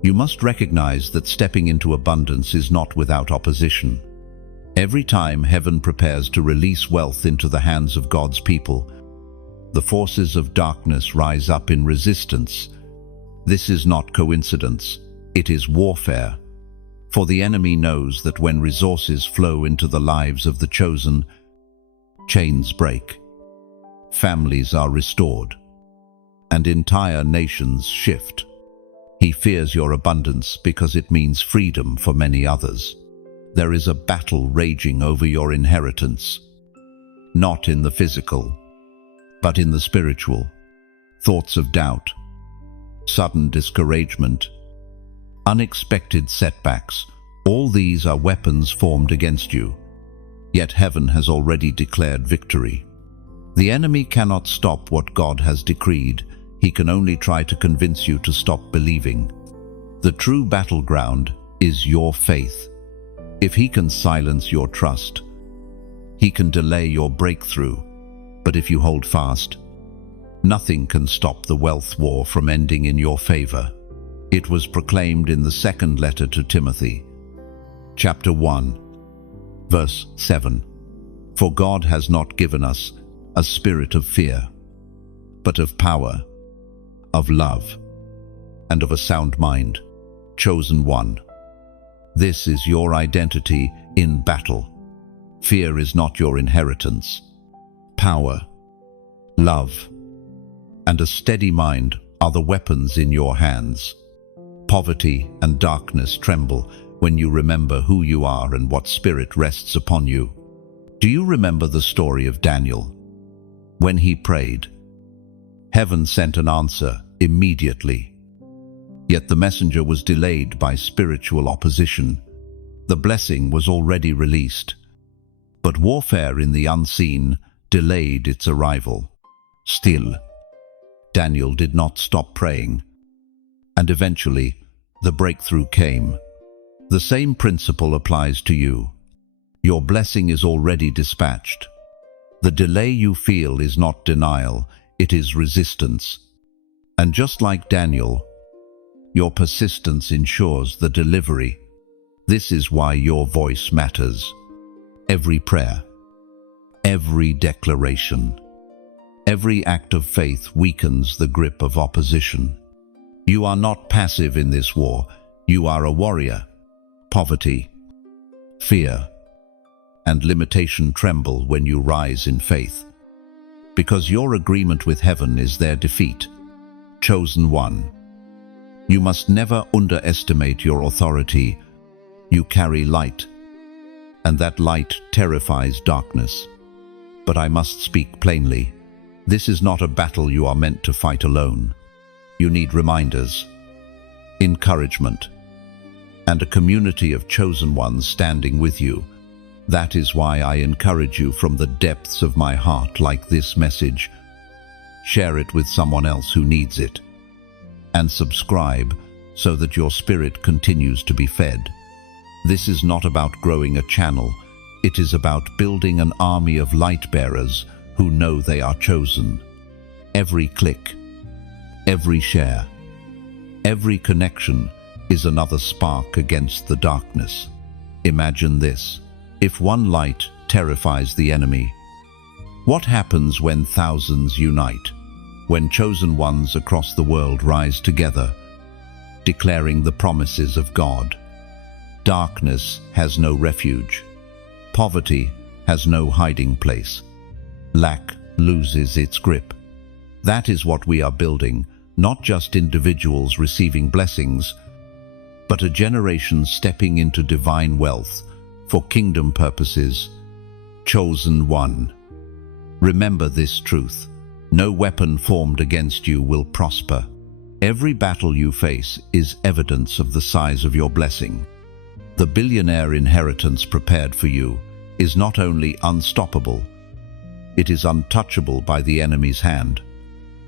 You must recognize that stepping into abundance is not without opposition. Every time heaven prepares to release wealth into the hands of God's people, the forces of darkness rise up in resistance. This is not coincidence, it is warfare. For the enemy knows that when resources flow into the lives of the chosen, chains break, families are restored, and entire nations shift. He fears your abundance because it means freedom for many others. There is a battle raging over your inheritance, not in the physical, but in the spiritual. Thoughts of doubt, sudden discouragement, unexpected setbacks, all these are weapons formed against you. Yet heaven has already declared victory. The enemy cannot stop what God has decreed. He can only try to convince you to stop believing. The true battleground is your faith. If he can silence your trust, he can delay your breakthrough. But if you hold fast, nothing can stop the wealth war from ending in your favor. It was proclaimed in the second letter to Timothy, chapter 1, verse 7. For God has not given us a spirit of fear, but of power, of love, and of a sound mind. Chosen one. This is your identity in battle. Fear is not your inheritance. Power, love, and a steady mind are the weapons in your hands. Poverty and darkness tremble when you remember who you are and what spirit rests upon you. Do you remember the story of Daniel? When he prayed, heaven sent an answer immediately. Yet the messenger was delayed by spiritual opposition. The blessing was already released, but warfare in the unseen delayed its arrival. Still, Daniel did not stop praying, and eventually the breakthrough came. The same principle applies to you. Your blessing is already dispatched. The delay you feel is not denial, it is resistance. And just like Daniel, your persistence ensures the delivery. This is why your voice matters. Every prayer, every declaration, every act of faith weakens the grip of opposition. You are not passive in this war. You are a warrior. Poverty, fear, and limitation tremble when you rise in faith, because your agreement with heaven is their defeat. Chosen one, you must never underestimate your authority. You carry light, and that light terrifies darkness. But I must speak plainly. This is not a battle you are meant to fight alone. You need reminders, encouragement, and a community of chosen ones standing with you. That is why I encourage you from the depths of my heart like this message. Share it with someone else who needs it. And subscribe so that your spirit continues to be fed. This is not about growing a channel. It is about building an army of light bearers who know they are chosen. Every click, every share, every connection is another spark against the darkness. Imagine this. If one light terrifies the enemy, what happens when thousands unite? When chosen ones across the world rise together, declaring the promises of God? Darkness has no refuge. Poverty has no hiding place. Lack loses its grip. That is what we are building, not just individuals receiving blessings, but a generation stepping into divine wealth for kingdom purposes. Chosen one. Remember this truth. No weapon formed against you will prosper. Every battle you face is evidence of the size of your blessing. The billionaire inheritance prepared for you is not only unstoppable, it is untouchable by the enemy's hand.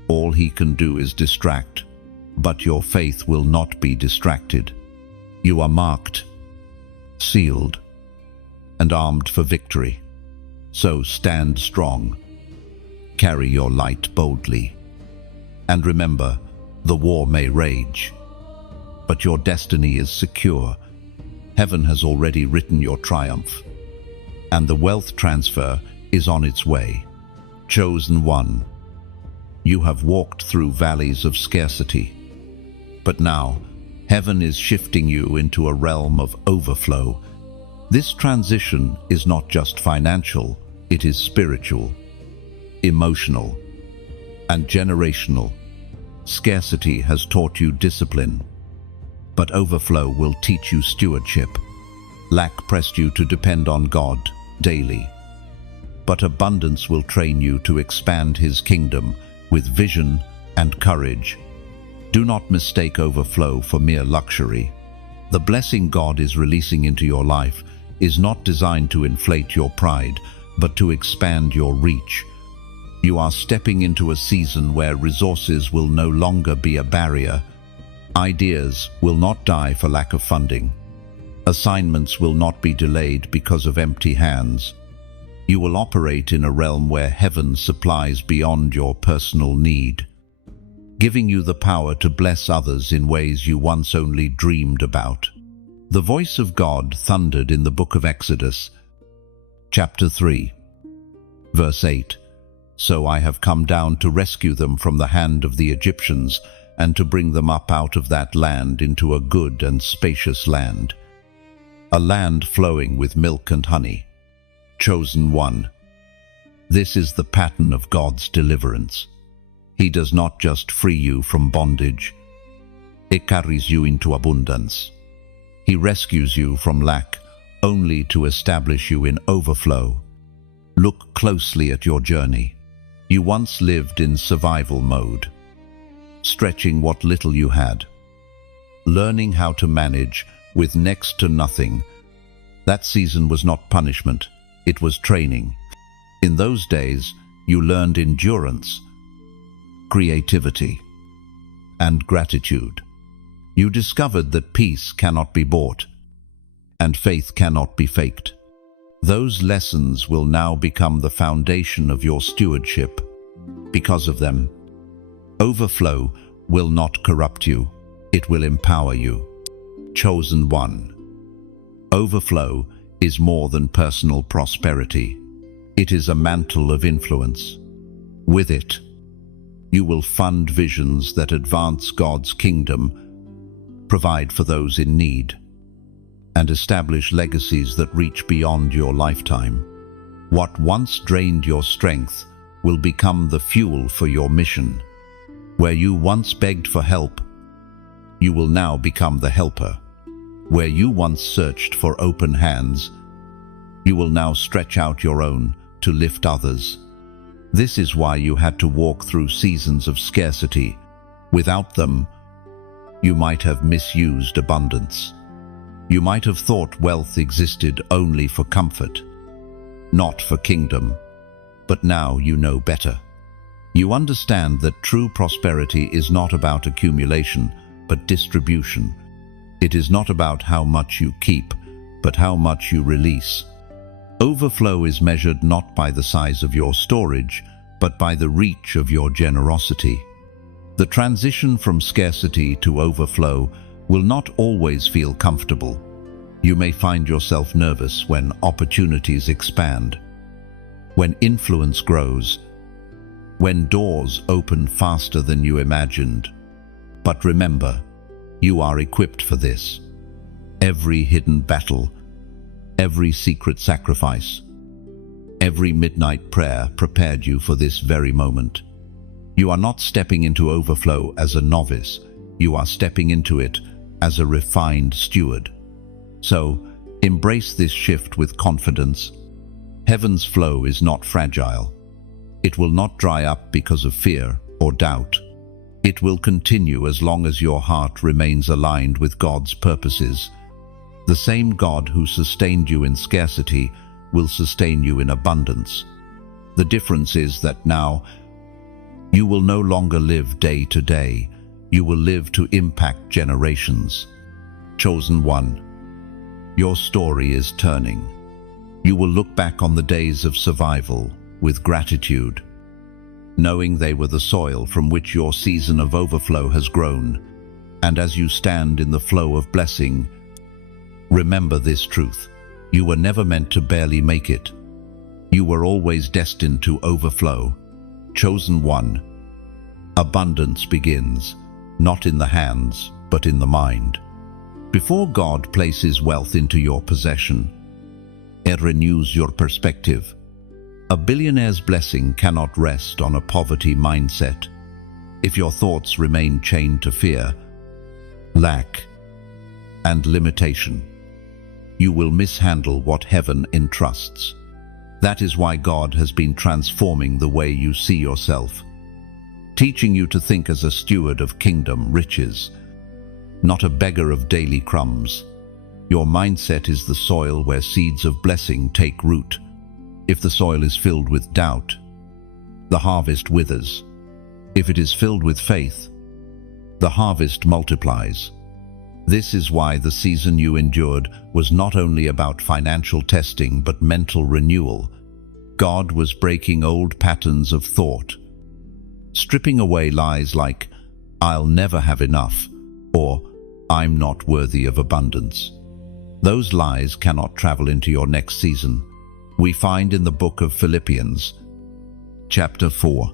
All he can do is distract, but your faith will not be distracted. You are marked, sealed, and armed for victory. So stand strong. Carry your light boldly. And remember, the war may rage, but your destiny is secure. Heaven has already written your triumph, and the wealth transfer is on its way. Chosen one, you have walked through valleys of scarcity, but now heaven is shifting you into a realm of overflow. This transition is not just financial, it is spiritual, emotional, and generational. Scarcity has taught you discipline, but overflow will teach you stewardship. Lack pressed you to depend on God daily, but abundance will train you to expand His kingdom with vision and courage. Do not mistake overflow for mere luxury. The blessing God is releasing into your life is not designed to inflate your pride, but to expand your reach. You are stepping into a season where resources will no longer be a barrier. Ideas will not die for lack of funding. Assignments will not be delayed because of empty hands. You will operate in a realm where heaven supplies beyond your personal need, giving you the power to bless others in ways you once only dreamed about. The voice of God thundered in the book of Exodus, chapter 3, verse 8. So I have come down to rescue them from the hand of the Egyptians and to bring them up out of that land into a good and spacious land, a land flowing with milk and honey. Chosen one. This is the pattern of God's deliverance. He does not just free you from bondage, He carries you into abundance. He rescues you from lack only to establish you in overflow. Look closely at your journey. You once lived in survival mode, stretching what little you had, learning how to manage with next to nothing. That season was not punishment, it was training. In those days, you learned endurance, creativity, and gratitude. You discovered that peace cannot be bought, and faith cannot be faked. Those lessons will now become the foundation of your stewardship. Because of them, overflow will not corrupt you, it will empower you. Chosen one. Overflow is more than personal prosperity. It is a mantle of influence. With it, you will fund visions that advance God's kingdom, provide for those in need, and establish legacies that reach beyond your lifetime. What once drained your strength will become the fuel for your mission. Where you once begged for help, you will now become the helper. Where you once searched for open hands, you will now stretch out your own to lift others. This is why you had to walk through seasons of scarcity. Without them, you might have misused abundance. You might have thought wealth existed only for comfort, not for kingdom. But now you know better. You understand that true prosperity is not about accumulation, but distribution. It is not about how much you keep, but how much you release. Overflow is measured not by the size of your storage, but by the reach of your generosity. The transition from scarcity to overflow will not always feel comfortable. You may find yourself nervous when opportunities expand, when influence grows, when doors open faster than you imagined. But remember, you are equipped for this. Every hidden battle, every secret sacrifice, every midnight prayer prepared you for this very moment. You are not stepping into overflow as a novice. You are stepping into it as a refined steward. So, embrace this shift with confidence. Heaven's flow is not fragile. It will not dry up because of fear or doubt. It will continue as long as your heart remains aligned with God's purposes. The same God who sustained you in scarcity will sustain you in abundance. The difference is that now you will no longer live day to day. You will live to impact generations. Chosen one. Your story is turning. You will look back on the days of survival with gratitude, knowing they were the soil from which your season of overflow has grown. And as you stand in the flow of blessing, remember this truth. You were never meant to barely make it. You were always destined to overflow. Chosen one. Abundance begins, not in the hands, but in the mind. Before God places wealth into your possession, it renews your perspective. A billionaire's blessing cannot rest on a poverty mindset. If your thoughts remain chained to fear, lack, and limitation, you will mishandle what heaven entrusts. That is why God has been transforming the way you see yourself, teaching you to think as a steward of kingdom riches, not a beggar of daily crumbs. Your mindset is the soil where seeds of blessing take root. If the soil is filled with doubt, the harvest withers. If it is filled with faith, the harvest multiplies. This is why the season you endured was not only about financial testing but mental renewal. God was breaking old patterns of thought, stripping away lies like, "I'll never have enough," or "I'm not worthy of abundance." Those lies cannot travel into your next season. We find in the book of Philippians, chapter 4,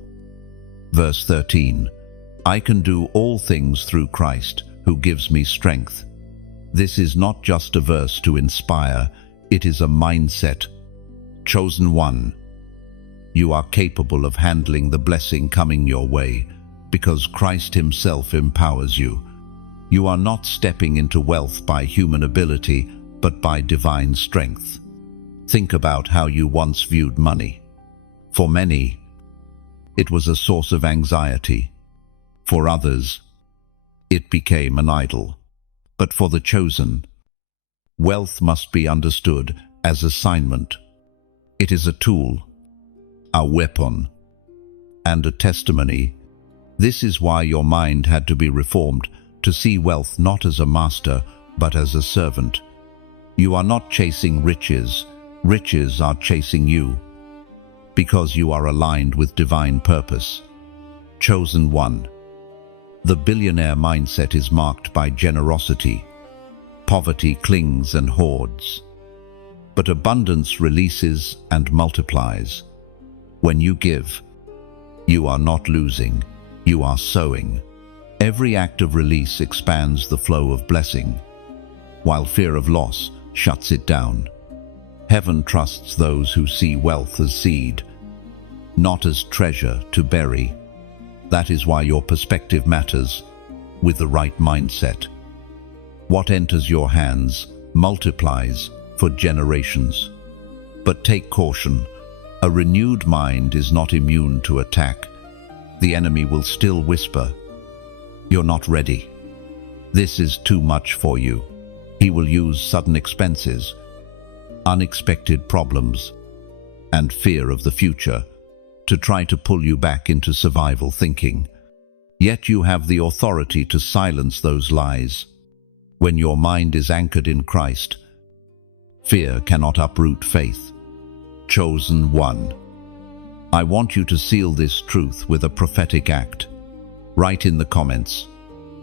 verse 13, "I can do all things through Christ, who gives me strength." This is not just a verse to inspire, it is a mindset. Chosen one. You are capable of handling the blessing coming your way because Christ himself empowers you. You are not stepping into wealth by human ability, but by divine strength. Think about how you once viewed money. For many, it was a source of anxiety. For others, it became an idol. But for the chosen, wealth must be understood as assignment. It is a tool, a weapon, and a testimony. This is why your mind had to be reformed to see wealth not as a master, but as a servant. You are not chasing riches. Riches are chasing you, because you are aligned with divine purpose. Chosen one. The billionaire mindset is marked by generosity. Poverty clings and hoards. But abundance releases and multiplies. When you give, you are not losing, you are sowing. Every act of release expands the flow of blessing, while fear of loss shuts it down. Heaven trusts those who see wealth as seed, not as treasure to bury. That is why your perspective matters. With the right mindset, what enters your hands multiplies for generations. But take caution. A renewed mind is not immune to attack. The enemy will still whisper, "You're not ready. This is too much for you." He will use sudden expenses, unexpected problems, and fear of the future to try to pull you back into survival thinking. Yet you have the authority to silence those lies. When your mind is anchored in Christ, fear cannot uproot faith. Chosen one. I want you to seal this truth with a prophetic act. Write in the comments,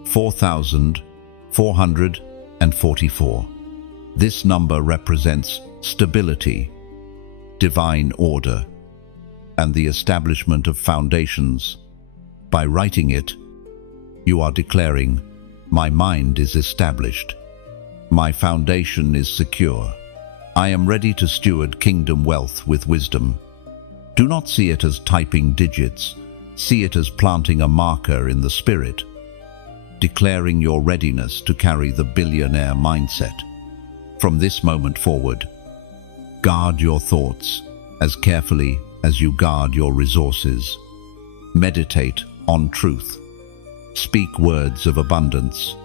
4,444. This number represents stability, divine order, and the establishment of foundations. By writing it, you are declaring, "My mind is established. My foundation is secure. I am ready to steward kingdom wealth with wisdom." Do not see it as typing digits. See it as planting a marker in the spirit, declaring your readiness to carry the billionaire mindset. From this moment forward, guard your thoughts as carefully as you guard your resources. Meditate on truth. Speak words of abundance.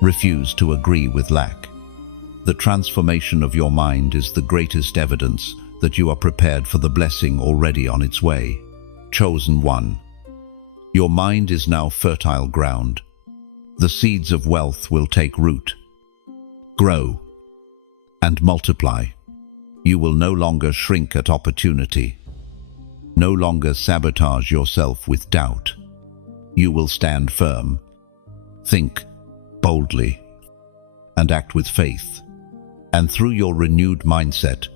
Refuse to agree with lack. The transformation of your mind is the greatest evidence that you are prepared for the blessing already on its way. Chosen one. Your mind is now fertile ground. The seeds of wealth will take root, grow, and multiply. You will no longer shrink at opportunity, no longer sabotage yourself with doubt. You will stand firm, think boldly, and act with faith. And through your renewed mindset,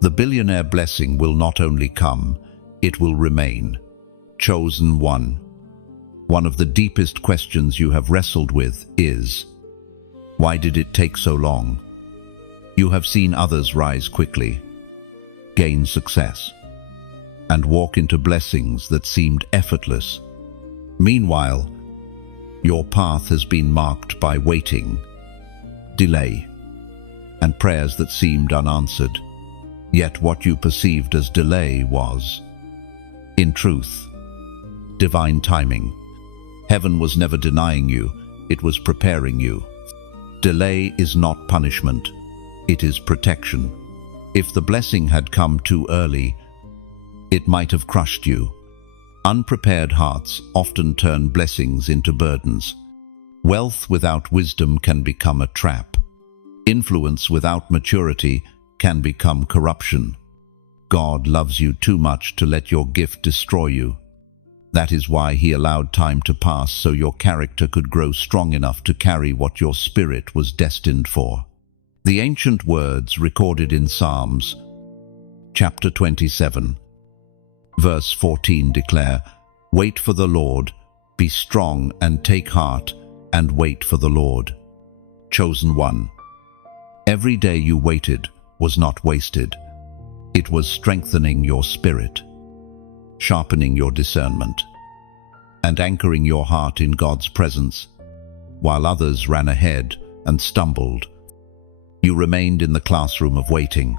the billionaire blessing will not only come, it will remain. Chosen one. One of the deepest questions you have wrestled with is, why did it take so long? You have seen others rise quickly, gain success, and walk into blessings that seemed effortless. Meanwhile, your path has been marked by waiting, delay, and prayers that seemed unanswered. Yet what you perceived as delay was, in truth, divine timing. Heaven was never denying you, it was preparing you. Delay is not punishment, it is protection. If the blessing had come too early, it might have crushed you. Unprepared hearts often turn blessings into burdens. Wealth without wisdom can become a trap. Influence without maturity can become corruption. God loves you too much to let your gift destroy you. That is why He allowed time to pass so your character could grow strong enough to carry what your spirit was destined for. The ancient words recorded in Psalms, chapter 27, verse 14 declare, "Wait for the Lord, be strong and take heart, and wait for the Lord." Chosen one. Every day you waited was not wasted. It was strengthening your spirit, sharpening your discernment, and anchoring your heart in God's presence. While others ran ahead and stumbled, you remained in the classroom of waiting.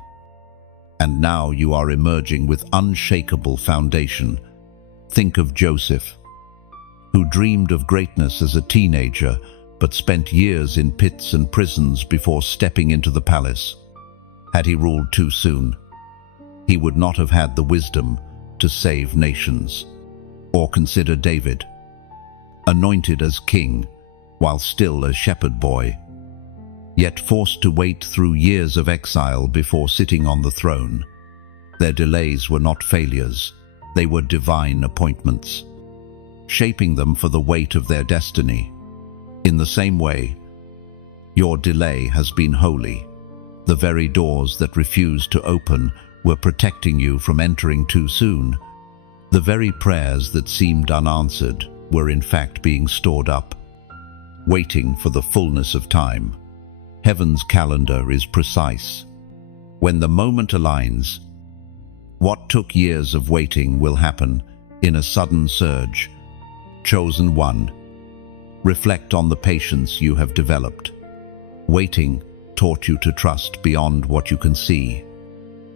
And now you are emerging with unshakable foundation. Think of Joseph, who dreamed of greatness as a teenager, but spent years in pits and prisons before stepping into the palace. Had he ruled too soon, he would not have had the wisdom to save nations. Or consider David, anointed as king while still a shepherd boy, yet forced to wait through years of exile before sitting on the throne. Their delays were not failures, they were divine appointments. shaping them for the weight of their destiny. In the same way, your delay has been holy. The very doors that refused to open were protecting you from entering too soon. The very prayers that seemed unanswered were in fact being stored up, waiting for the fullness of time. Heaven's calendar is precise. When the moment aligns, what took years of waiting will happen in a sudden surge. Chosen one, reflect on the patience you have developed. Waiting taught you to trust beyond what you can see.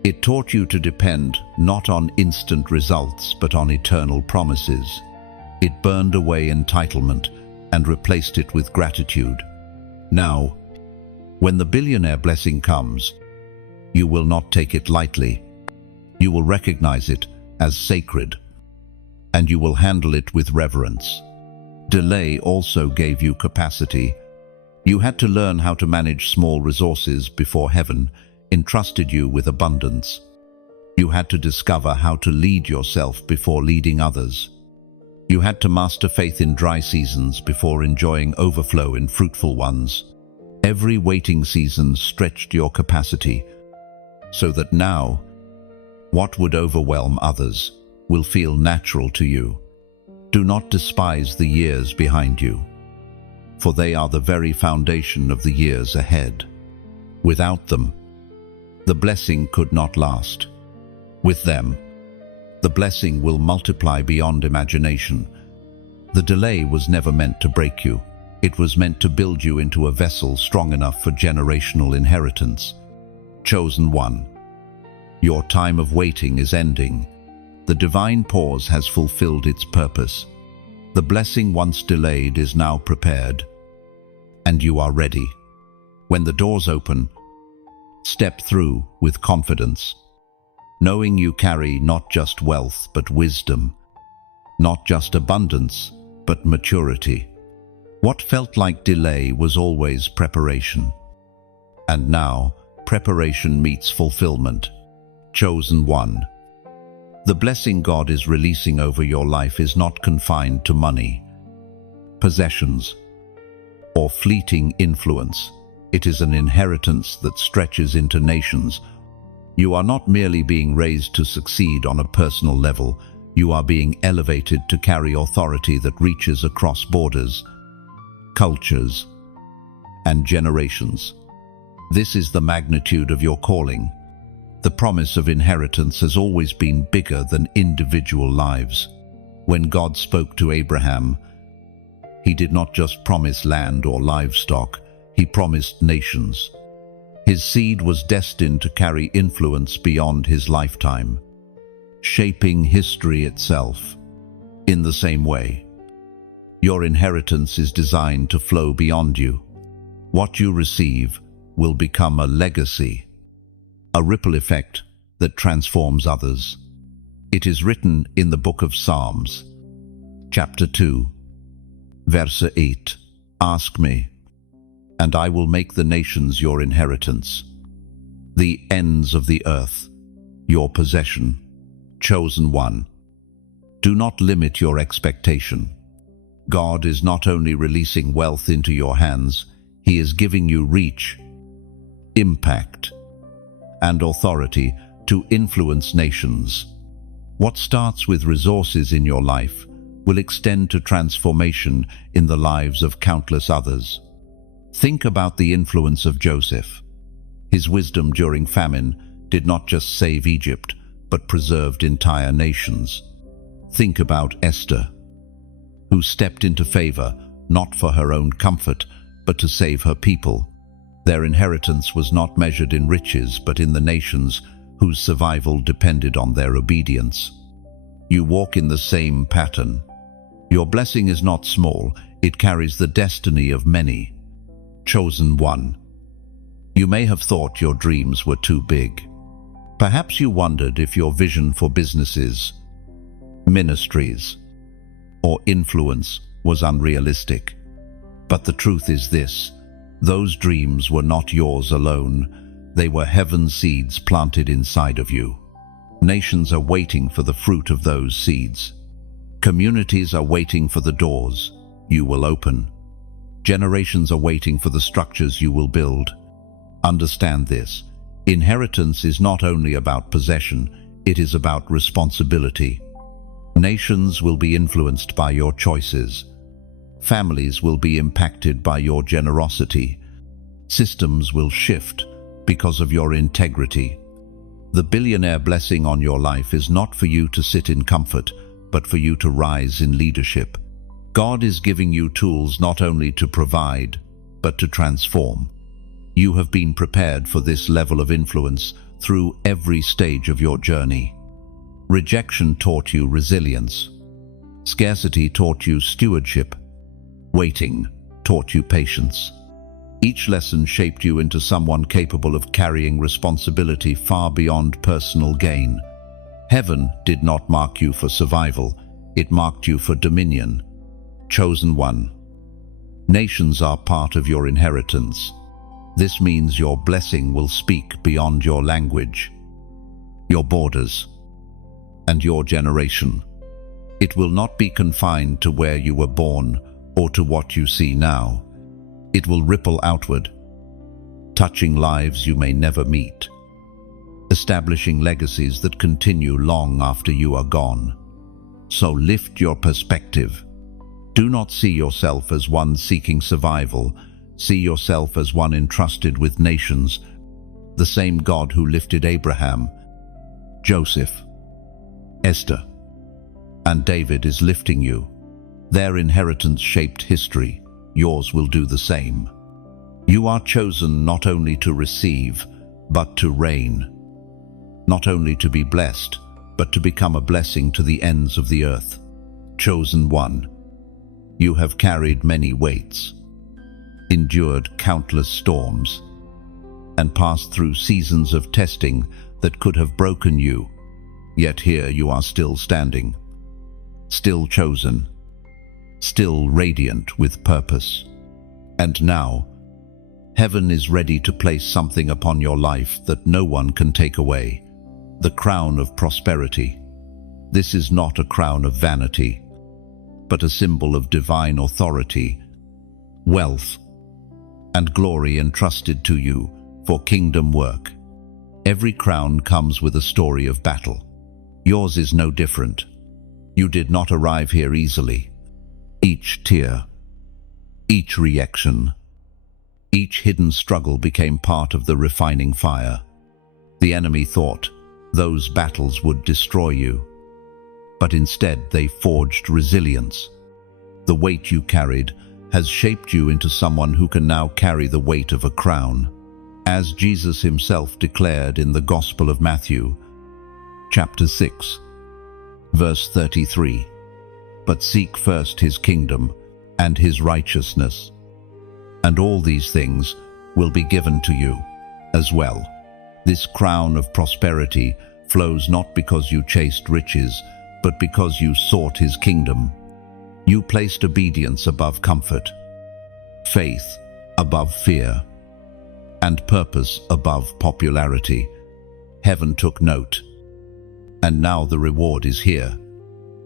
It taught you to depend not on instant results but on eternal promises. It burned away entitlement and replaced it with gratitude. Now, when the billionaire blessing comes, you will not take it lightly. You will recognize it as sacred, and you will handle it with reverence. Delay also gave you capacity. You had to learn how to manage small resources before heaven entrusted you with abundance. You had to discover how to lead yourself before leading others. You had to master faith in dry seasons before enjoying overflow in fruitful ones. Every waiting season stretched your capacity, so that now, what would overwhelm others will feel natural to you. Do not despise the years behind you, for they are the very foundation of the years ahead. Without them, the blessing could not last. With them, the blessing will multiply beyond imagination. The delay was never meant to break you. It was meant to build you into a vessel strong enough for generational inheritance. Chosen one, your time of waiting is ending. The divine pause has fulfilled its purpose. The blessing once delayed is now prepared, and you are ready. When the doors open, step through with confidence, knowing you carry not just wealth but wisdom, not just abundance but maturity. What felt like delay was always preparation. And now, preparation meets fulfillment. Chosen one, the blessing God is releasing over your life is not confined to money, possessions, or fleeting influence. It is an inheritance that stretches into nations. You are not merely being raised to succeed on a personal level, you are being elevated to carry authority that reaches across borders, cultures, and generations. This is the magnitude of your calling. The promise of inheritance has always been bigger than individual lives. When God spoke to Abraham, He did not just promise land or livestock, He promised nations. His seed was destined to carry influence beyond his lifetime, shaping history itself. In the same way, your inheritance is designed to flow beyond you. What you receive will become a legacy, a ripple effect that transforms others. It is written in the book of Psalms, chapter 2, verse 8, "Ask me, and I will make the nations your inheritance, the ends of the earth your possession." Chosen one, do not limit your expectation. God is not only releasing wealth into your hands, He is giving you reach, impact, and authority to influence nations. What starts with resources in your life will extend to transformation in the lives of countless others. Think about the influence of Joseph. His wisdom during famine did not just save Egypt, but preserved entire nations. Think about Esther, who stepped into favor not for her own comfort, but to save her people. Their inheritance was not measured in riches, but in the nations whose survival depended on their obedience. You walk in the same pattern. Your blessing is not small, it carries the destiny of many. Chosen one, you may have thought your dreams were too big. Perhaps you wondered if your vision for businesses, ministries, or influence was unrealistic. But the truth is this: those dreams were not yours alone. They were heaven's seeds planted inside of you. Nations are waiting for the fruit of those seeds. Communities are waiting for the doors you will open. Generations are waiting for the structures you will build. Understand this. Inheritance is not only about possession, it is about responsibility. Nations will be influenced by your choices. Families will be impacted by your generosity. Systems will shift because of your integrity. The billionaire blessing on your life is not for you to sit in comfort, but for you to rise in leadership. God is giving you tools not only to provide, but to transform. You have been prepared for this level of influence through every stage of your journey. Rejection taught you resilience. Scarcity taught you stewardship. Waiting taught you patience. Each lesson shaped you into someone capable of carrying responsibility far beyond personal gain. Heaven did not mark you for survival, it marked you for dominion. Chosen one. Nations are part of your inheritance. This means your blessing will speak beyond your language, your borders, and your generation. It will not be confined to where you were born or to what you see now. It will ripple outward, touching lives you may never meet, establishing legacies that continue long after you are gone. So lift your perspective. Do not see yourself as one seeking survival. See yourself as one entrusted with nations. The same God who lifted Abraham, Joseph, Esther, and David is lifting you. Their inheritance shaped history. Yours will do the same. You are chosen not only to receive, but to reign. Not only to be blessed, but to become a blessing to the ends of the earth. Chosen one. You have carried many weights, endured countless storms, and passed through seasons of testing that could have broken you. Yet here you are still standing, still chosen, still radiant with purpose. And now, heaven is ready to place something upon your life that no one can take away. The crown of prosperity. This is not a crown of vanity, but a symbol of divine authority, wealth, and glory entrusted to you for kingdom work. Every crown comes with a story of battle. Yours is no different. You did not arrive here easily. Each tear, each reaction, each hidden struggle became part of the refining fire. The enemy thought those battles would destroy you, but instead they forged resilience. The weight you carried has shaped you into someone who can now carry the weight of a crown. As Jesus himself declared in the Gospel of Matthew, chapter 6, verse 33, "But seek first his kingdom and his righteousness, and all these things will be given to you as well." This crown of prosperity flows not because you chased riches, but because you sought his kingdom. You placed obedience above comfort, faith above fear, and purpose above popularity. Heaven took note, and now the reward is here.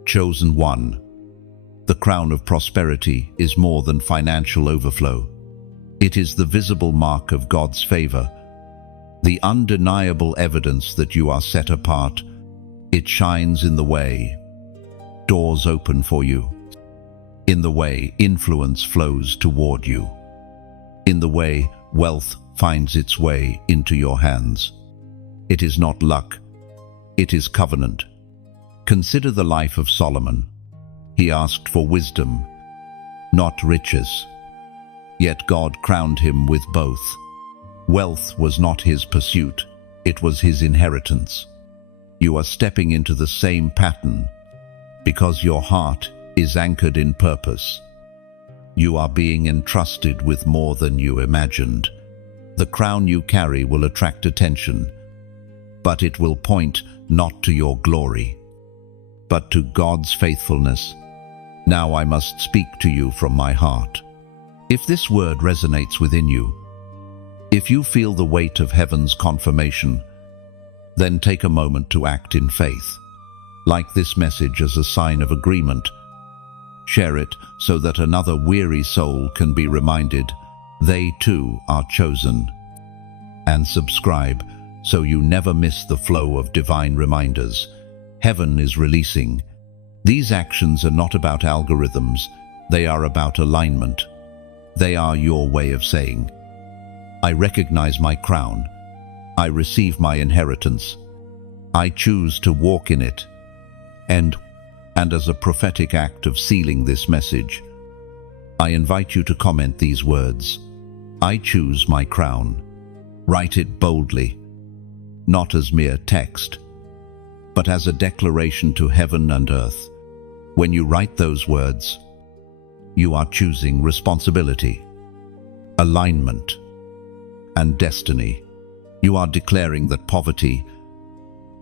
Chosen one. The crown of prosperity is more than financial overflow. It is the visible mark of God's favor, the undeniable evidence that you are set apart. It shines in the way doors open for you, in the way influence flows toward you, in the way wealth finds its way into your hands. It is not luck, it is covenant. Consider the life of Solomon. He asked for wisdom, not riches. Yet God crowned him with both. Wealth was not his pursuit, it was his inheritance. You are stepping into the same pattern because your heart is anchored in purpose. You are being entrusted with more than you imagined. The crown you carry will attract attention, but it will point not to your glory, but to God's faithfulness. Now I must speak to you from my heart. If this word resonates within you, if you feel the weight of heaven's confirmation, then take a moment to act in faith. Like this message as a sign of agreement. Share it so that another weary soul can be reminded they too are chosen. And subscribe so you never miss the flow of divine reminders heaven is releasing. These actions are not about algorithms, they are about alignment. They are your way of saying, I recognize my crown, I receive my inheritance, I choose to walk in it. And as a prophetic act of sealing this message, I invite you to comment these words, I choose my crown. Write it boldly, not as mere text, but as a declaration to heaven and earth. When you write those words, you are choosing responsibility, alignment, and destiny. You are declaring that poverty,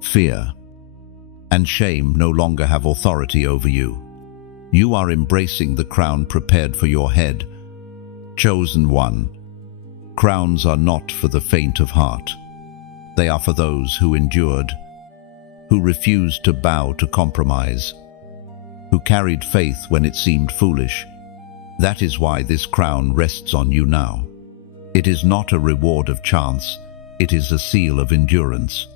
fear, and shame no longer have authority over you. You are embracing the crown prepared for your head. Chosen one. Crowns are not for the faint of heart. They are for those who endured, who refused to bow to compromise, who carried faith when it seemed foolish. That is why this crown rests on you now. It is not a reward of chance, it is a seal of endurance.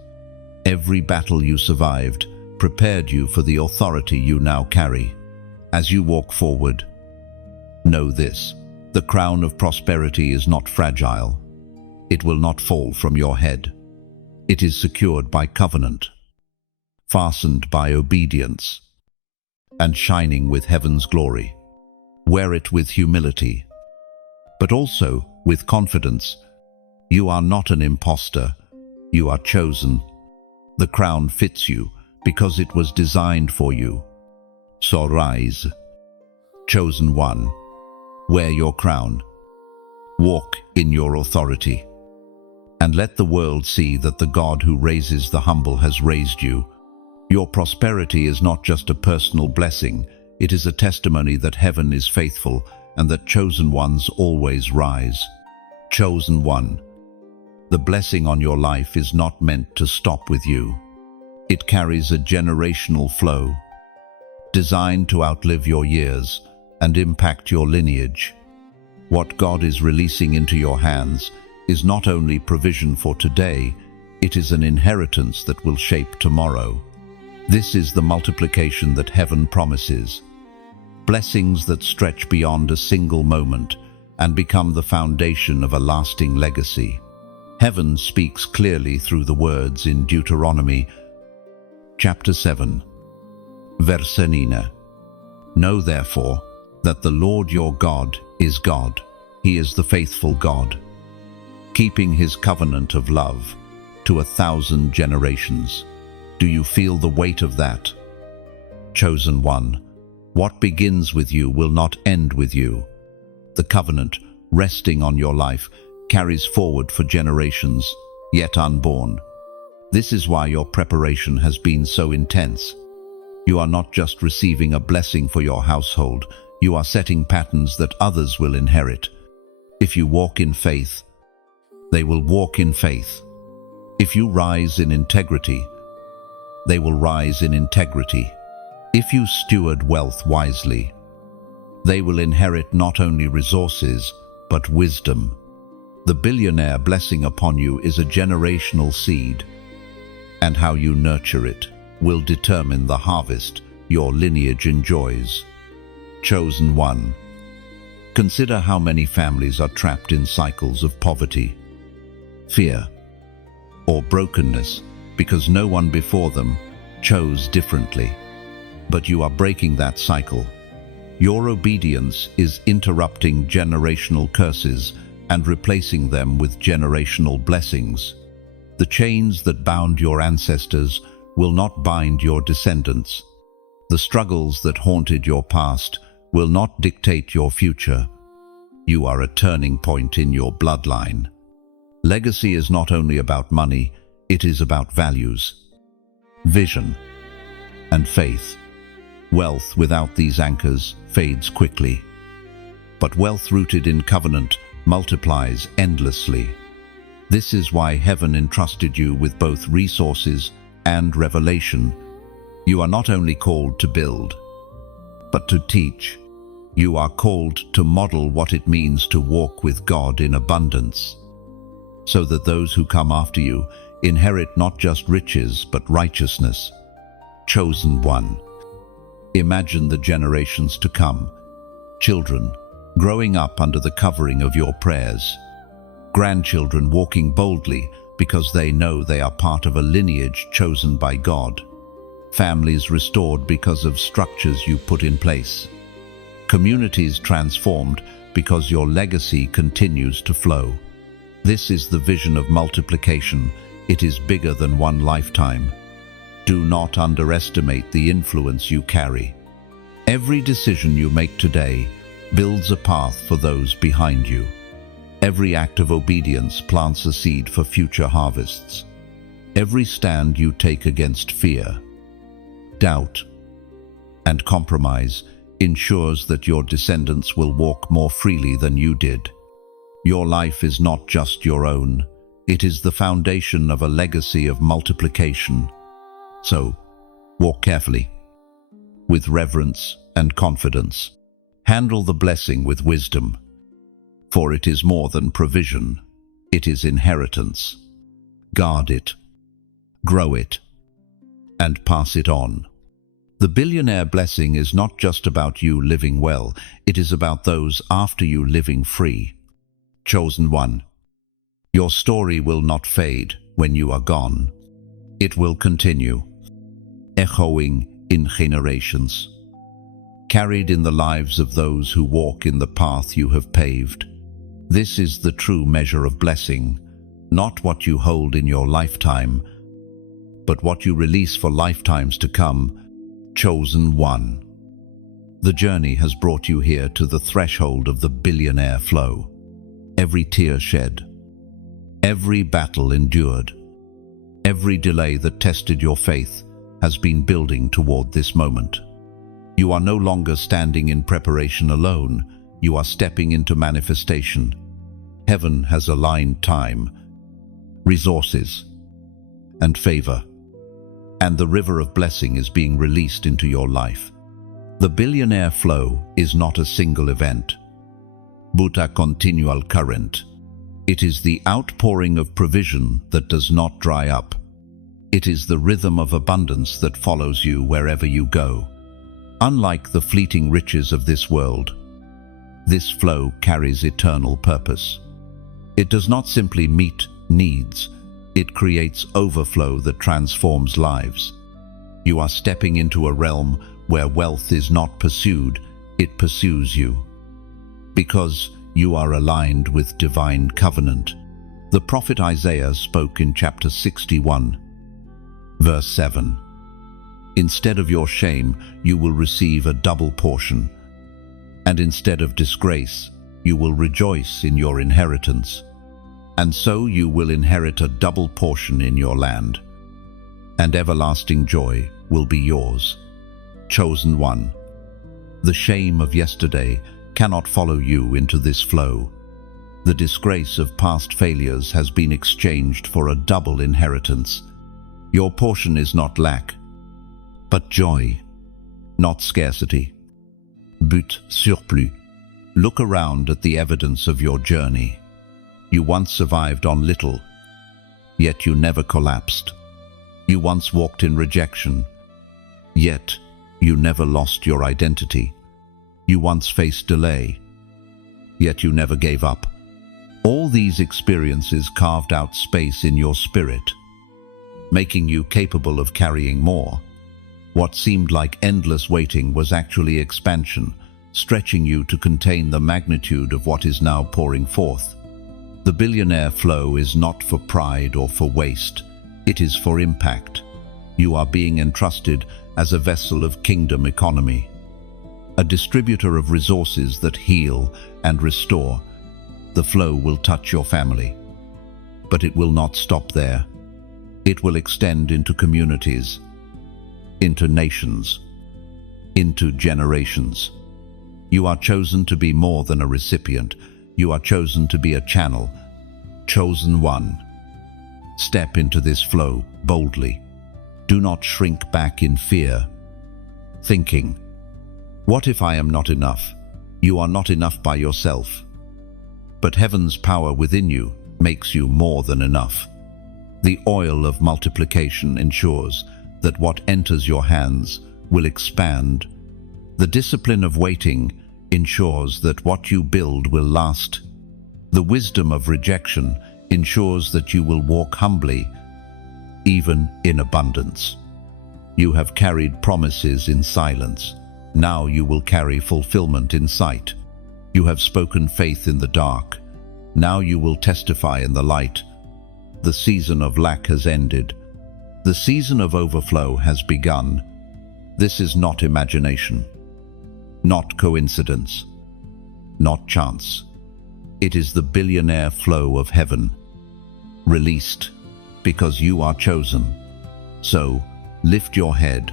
Every battle you survived prepared you for the authority you now carry. As you walk forward, know this, the crown of prosperity is not fragile. It will not fall from your head. It is secured by covenant, fastened by obedience, and shining with heaven's glory. Wear it with humility, but also with confidence. You are not an imposter, you are chosen. The crown fits you because it was designed for you. So rise, chosen one, wear your crown, walk in your authority, and let the world see that the God who raises the humble has raised you. Your prosperity is not just a personal blessing, it is a testimony that heaven is faithful and that chosen ones always rise. Chosen one. The blessing on your life is not meant to stop with you. It carries a generational flow, designed to outlive your years and impact your lineage. What God is releasing into your hands is not only provision for today, it is an inheritance that will shape tomorrow. This is the multiplication that heaven promises. Blessings that stretch beyond a single moment and become the foundation of a lasting legacy. Heaven speaks clearly through the words in Deuteronomy, chapter 7, verse 9. Know therefore that the Lord your God is God. He is the faithful God, keeping his covenant of love to 1,000 generations. Do you feel the weight of that? Chosen one, what begins with you will not end with you. The covenant resting on your life carries forward for generations, yet unborn. This is why your preparation has been so intense. You are not just receiving a blessing for your household, you are setting patterns that others will inherit. If you walk in faith, they will walk in faith. If you rise in integrity, they will rise in integrity. If you steward wealth wisely, they will inherit not only resources, but wisdom. The billionaire blessing upon you is a generational seed, and how you nurture it will determine the harvest your lineage enjoys. Chosen one. Consider how many families are trapped in cycles of poverty, fear, or brokenness because no one before them chose differently. But you are breaking that cycle. Your obedience is interrupting generational curses and replacing them with generational blessings. The chains that bound your ancestors will not bind your descendants. The struggles that haunted your past will not dictate your future. You are a turning point in your bloodline. Legacy is not only about money, it is about values, vision, and faith. Wealth without these anchors fades quickly, but wealth rooted in covenant multiplies endlessly. This is why heaven entrusted you with both resources and revelation. You are not only called to build, but to teach. You are called to model what it means to walk with God in abundance, so that those who come after you inherit not just riches but righteousness. Chosen one. Imagine the generations to come, children growing up under the covering of your prayers, grandchildren walking boldly because they know they are part of a lineage chosen by God, families restored because of structures you put in place, communities transformed because your legacy continues to flow. This is the vision of multiplication. It is bigger than one lifetime. Do not underestimate the influence you carry. Every decision you make today builds a path for those behind you. Every act of obedience plants a seed for future harvests. Every stand you take against fear, doubt, and compromise ensures that your descendants will walk more freely than you did. Your life is not just your own. It is the foundation of a legacy of multiplication. So, walk carefully, with reverence and confidence. Handle the blessing with wisdom, for it is more than provision. It is inheritance. Guard it, grow it, and pass it on. The billionaire blessing is not just about you living well, it is about those after you living free. Chosen one. Your story will not fade when you are gone. It will continue, echoing in generations, carried in the lives of those who walk in the path you have paved. This is the true measure of blessing, not what you hold in your lifetime, but what you release for lifetimes to come. Chosen one. The journey has brought you here to the threshold of the billionaire flow. Every tear shed, every battle endured, every delay that tested your faith has been building toward this moment. You are no longer standing in preparation alone. You are stepping into manifestation. Heaven has aligned time, resources, and favor, and the river of blessing is being released into your life. The billionaire flow is not a single event, but a continual current. It is the outpouring of provision that does not dry up. It is the rhythm of abundance that follows you wherever you go. Unlike the fleeting riches of this world, this flow carries eternal purpose. It does not simply meet needs, it creates overflow that transforms lives. You are stepping into a realm where wealth is not pursued, it pursues you. Because you are aligned with divine covenant. The prophet Isaiah spoke in chapter 61, verse 7. Instead of your shame, you will receive a double portion, and instead of disgrace, you will rejoice in your inheritance. And so you will inherit a double portion in your land, and everlasting joy will be yours. Chosen one. The shame of yesterday cannot follow you into this flow. The disgrace of past failures has been exchanged for a double inheritance. Your portion is not lack, but joy, not scarcity, but surplus. Look around at the evidence of your journey. You once survived on little, yet you never collapsed. You once walked in rejection, yet you never lost your identity. You once faced delay, yet you never gave up. All these experiences carved out space in your spirit, making you capable of carrying more. What seemed like endless waiting was actually expansion, stretching you to contain the magnitude of what is now pouring forth. The billionaire flow is not for pride or for waste, it is for impact. You are being entrusted as a vessel of kingdom economy, a distributor of resources that heal and restore. The flow will touch your family, but it will not stop there. It will extend into communities, into nations, into generations. You are chosen to be more than a recipient. You are chosen to be a channel. Chosen one. Step into this flow boldly. Do not shrink back in fear, thinking, "What if I am not enough?" You are not enough by yourself. But heaven's power within you makes you more than enough. The oil of multiplication ensures that what enters your hands will expand. The discipline of waiting ensures that what you build will last. The wisdom of rejection ensures that you will walk humbly, even in abundance. You have carried promises in silence. Now you will carry fulfillment in sight. You have spoken faith in the dark. Now you will testify in the light. The season of lack has ended. The season of overflow has begun. This is not imagination, not coincidence, not chance. It is the billionaire flow of heaven, released because you are chosen. So, lift your head.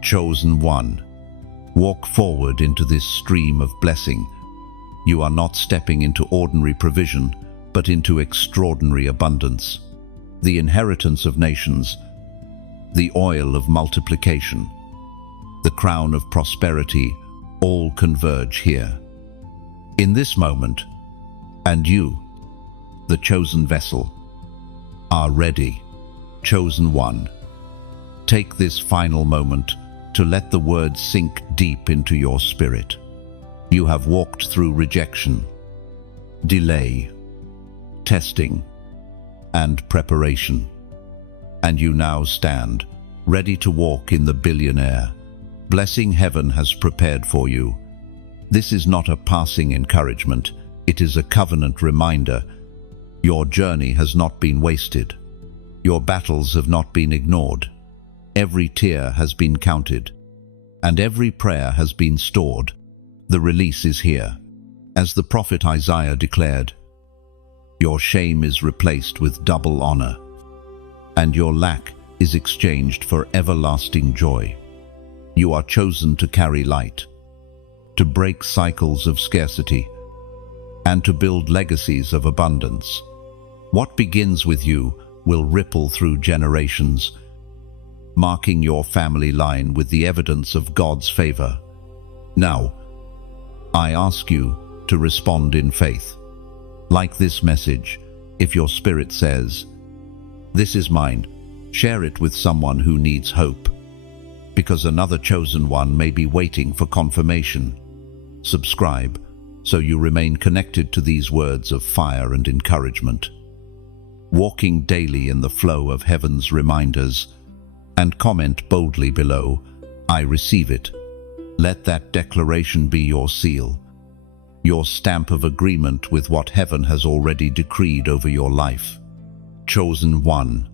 Chosen one. Walk forward into this stream of blessing. You are not stepping into ordinary provision, but into extraordinary abundance. The inheritance of nations, the oil of multiplication, the crown of prosperity, all converge here. In this moment, and you, the chosen vessel, are ready. Chosen one. Take this final moment to let the words sink deep into your spirit. You have walked through rejection, delay, testing, and preparation. And you now stand, ready to walk in the billionaire. Blessing heaven has prepared for you. This is not a passing encouragement, it is a covenant reminder. Your journey has not been wasted. Your battles have not been ignored. Every tear has been counted, and every prayer has been stored. The release is here. As the prophet Isaiah declared, your shame is replaced with double honor, and your lack is exchanged for everlasting joy. You are chosen to carry light, to break cycles of scarcity, and to build legacies of abundance. What begins with you will ripple through generations, marking your family line with the evidence of God's favor. Now, I ask you to respond in faith. Like this message, if your spirit says, "This is mine," share it with someone who needs hope, because another chosen one may be waiting for confirmation. Subscribe so you remain connected to these words of fire and encouragement. Walking daily in the flow of heaven's reminders, and comment boldly below, "I receive it." Let that declaration be your seal, your stamp of agreement with what heaven has already decreed over your life. Chosen one.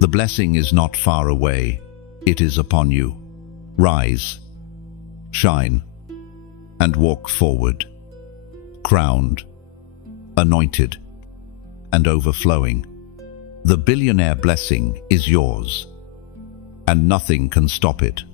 The blessing is not far away, it is upon you. Rise, shine, and walk forward, crowned, anointed, and overflowing. The billionaire blessing is yours, and nothing can stop it.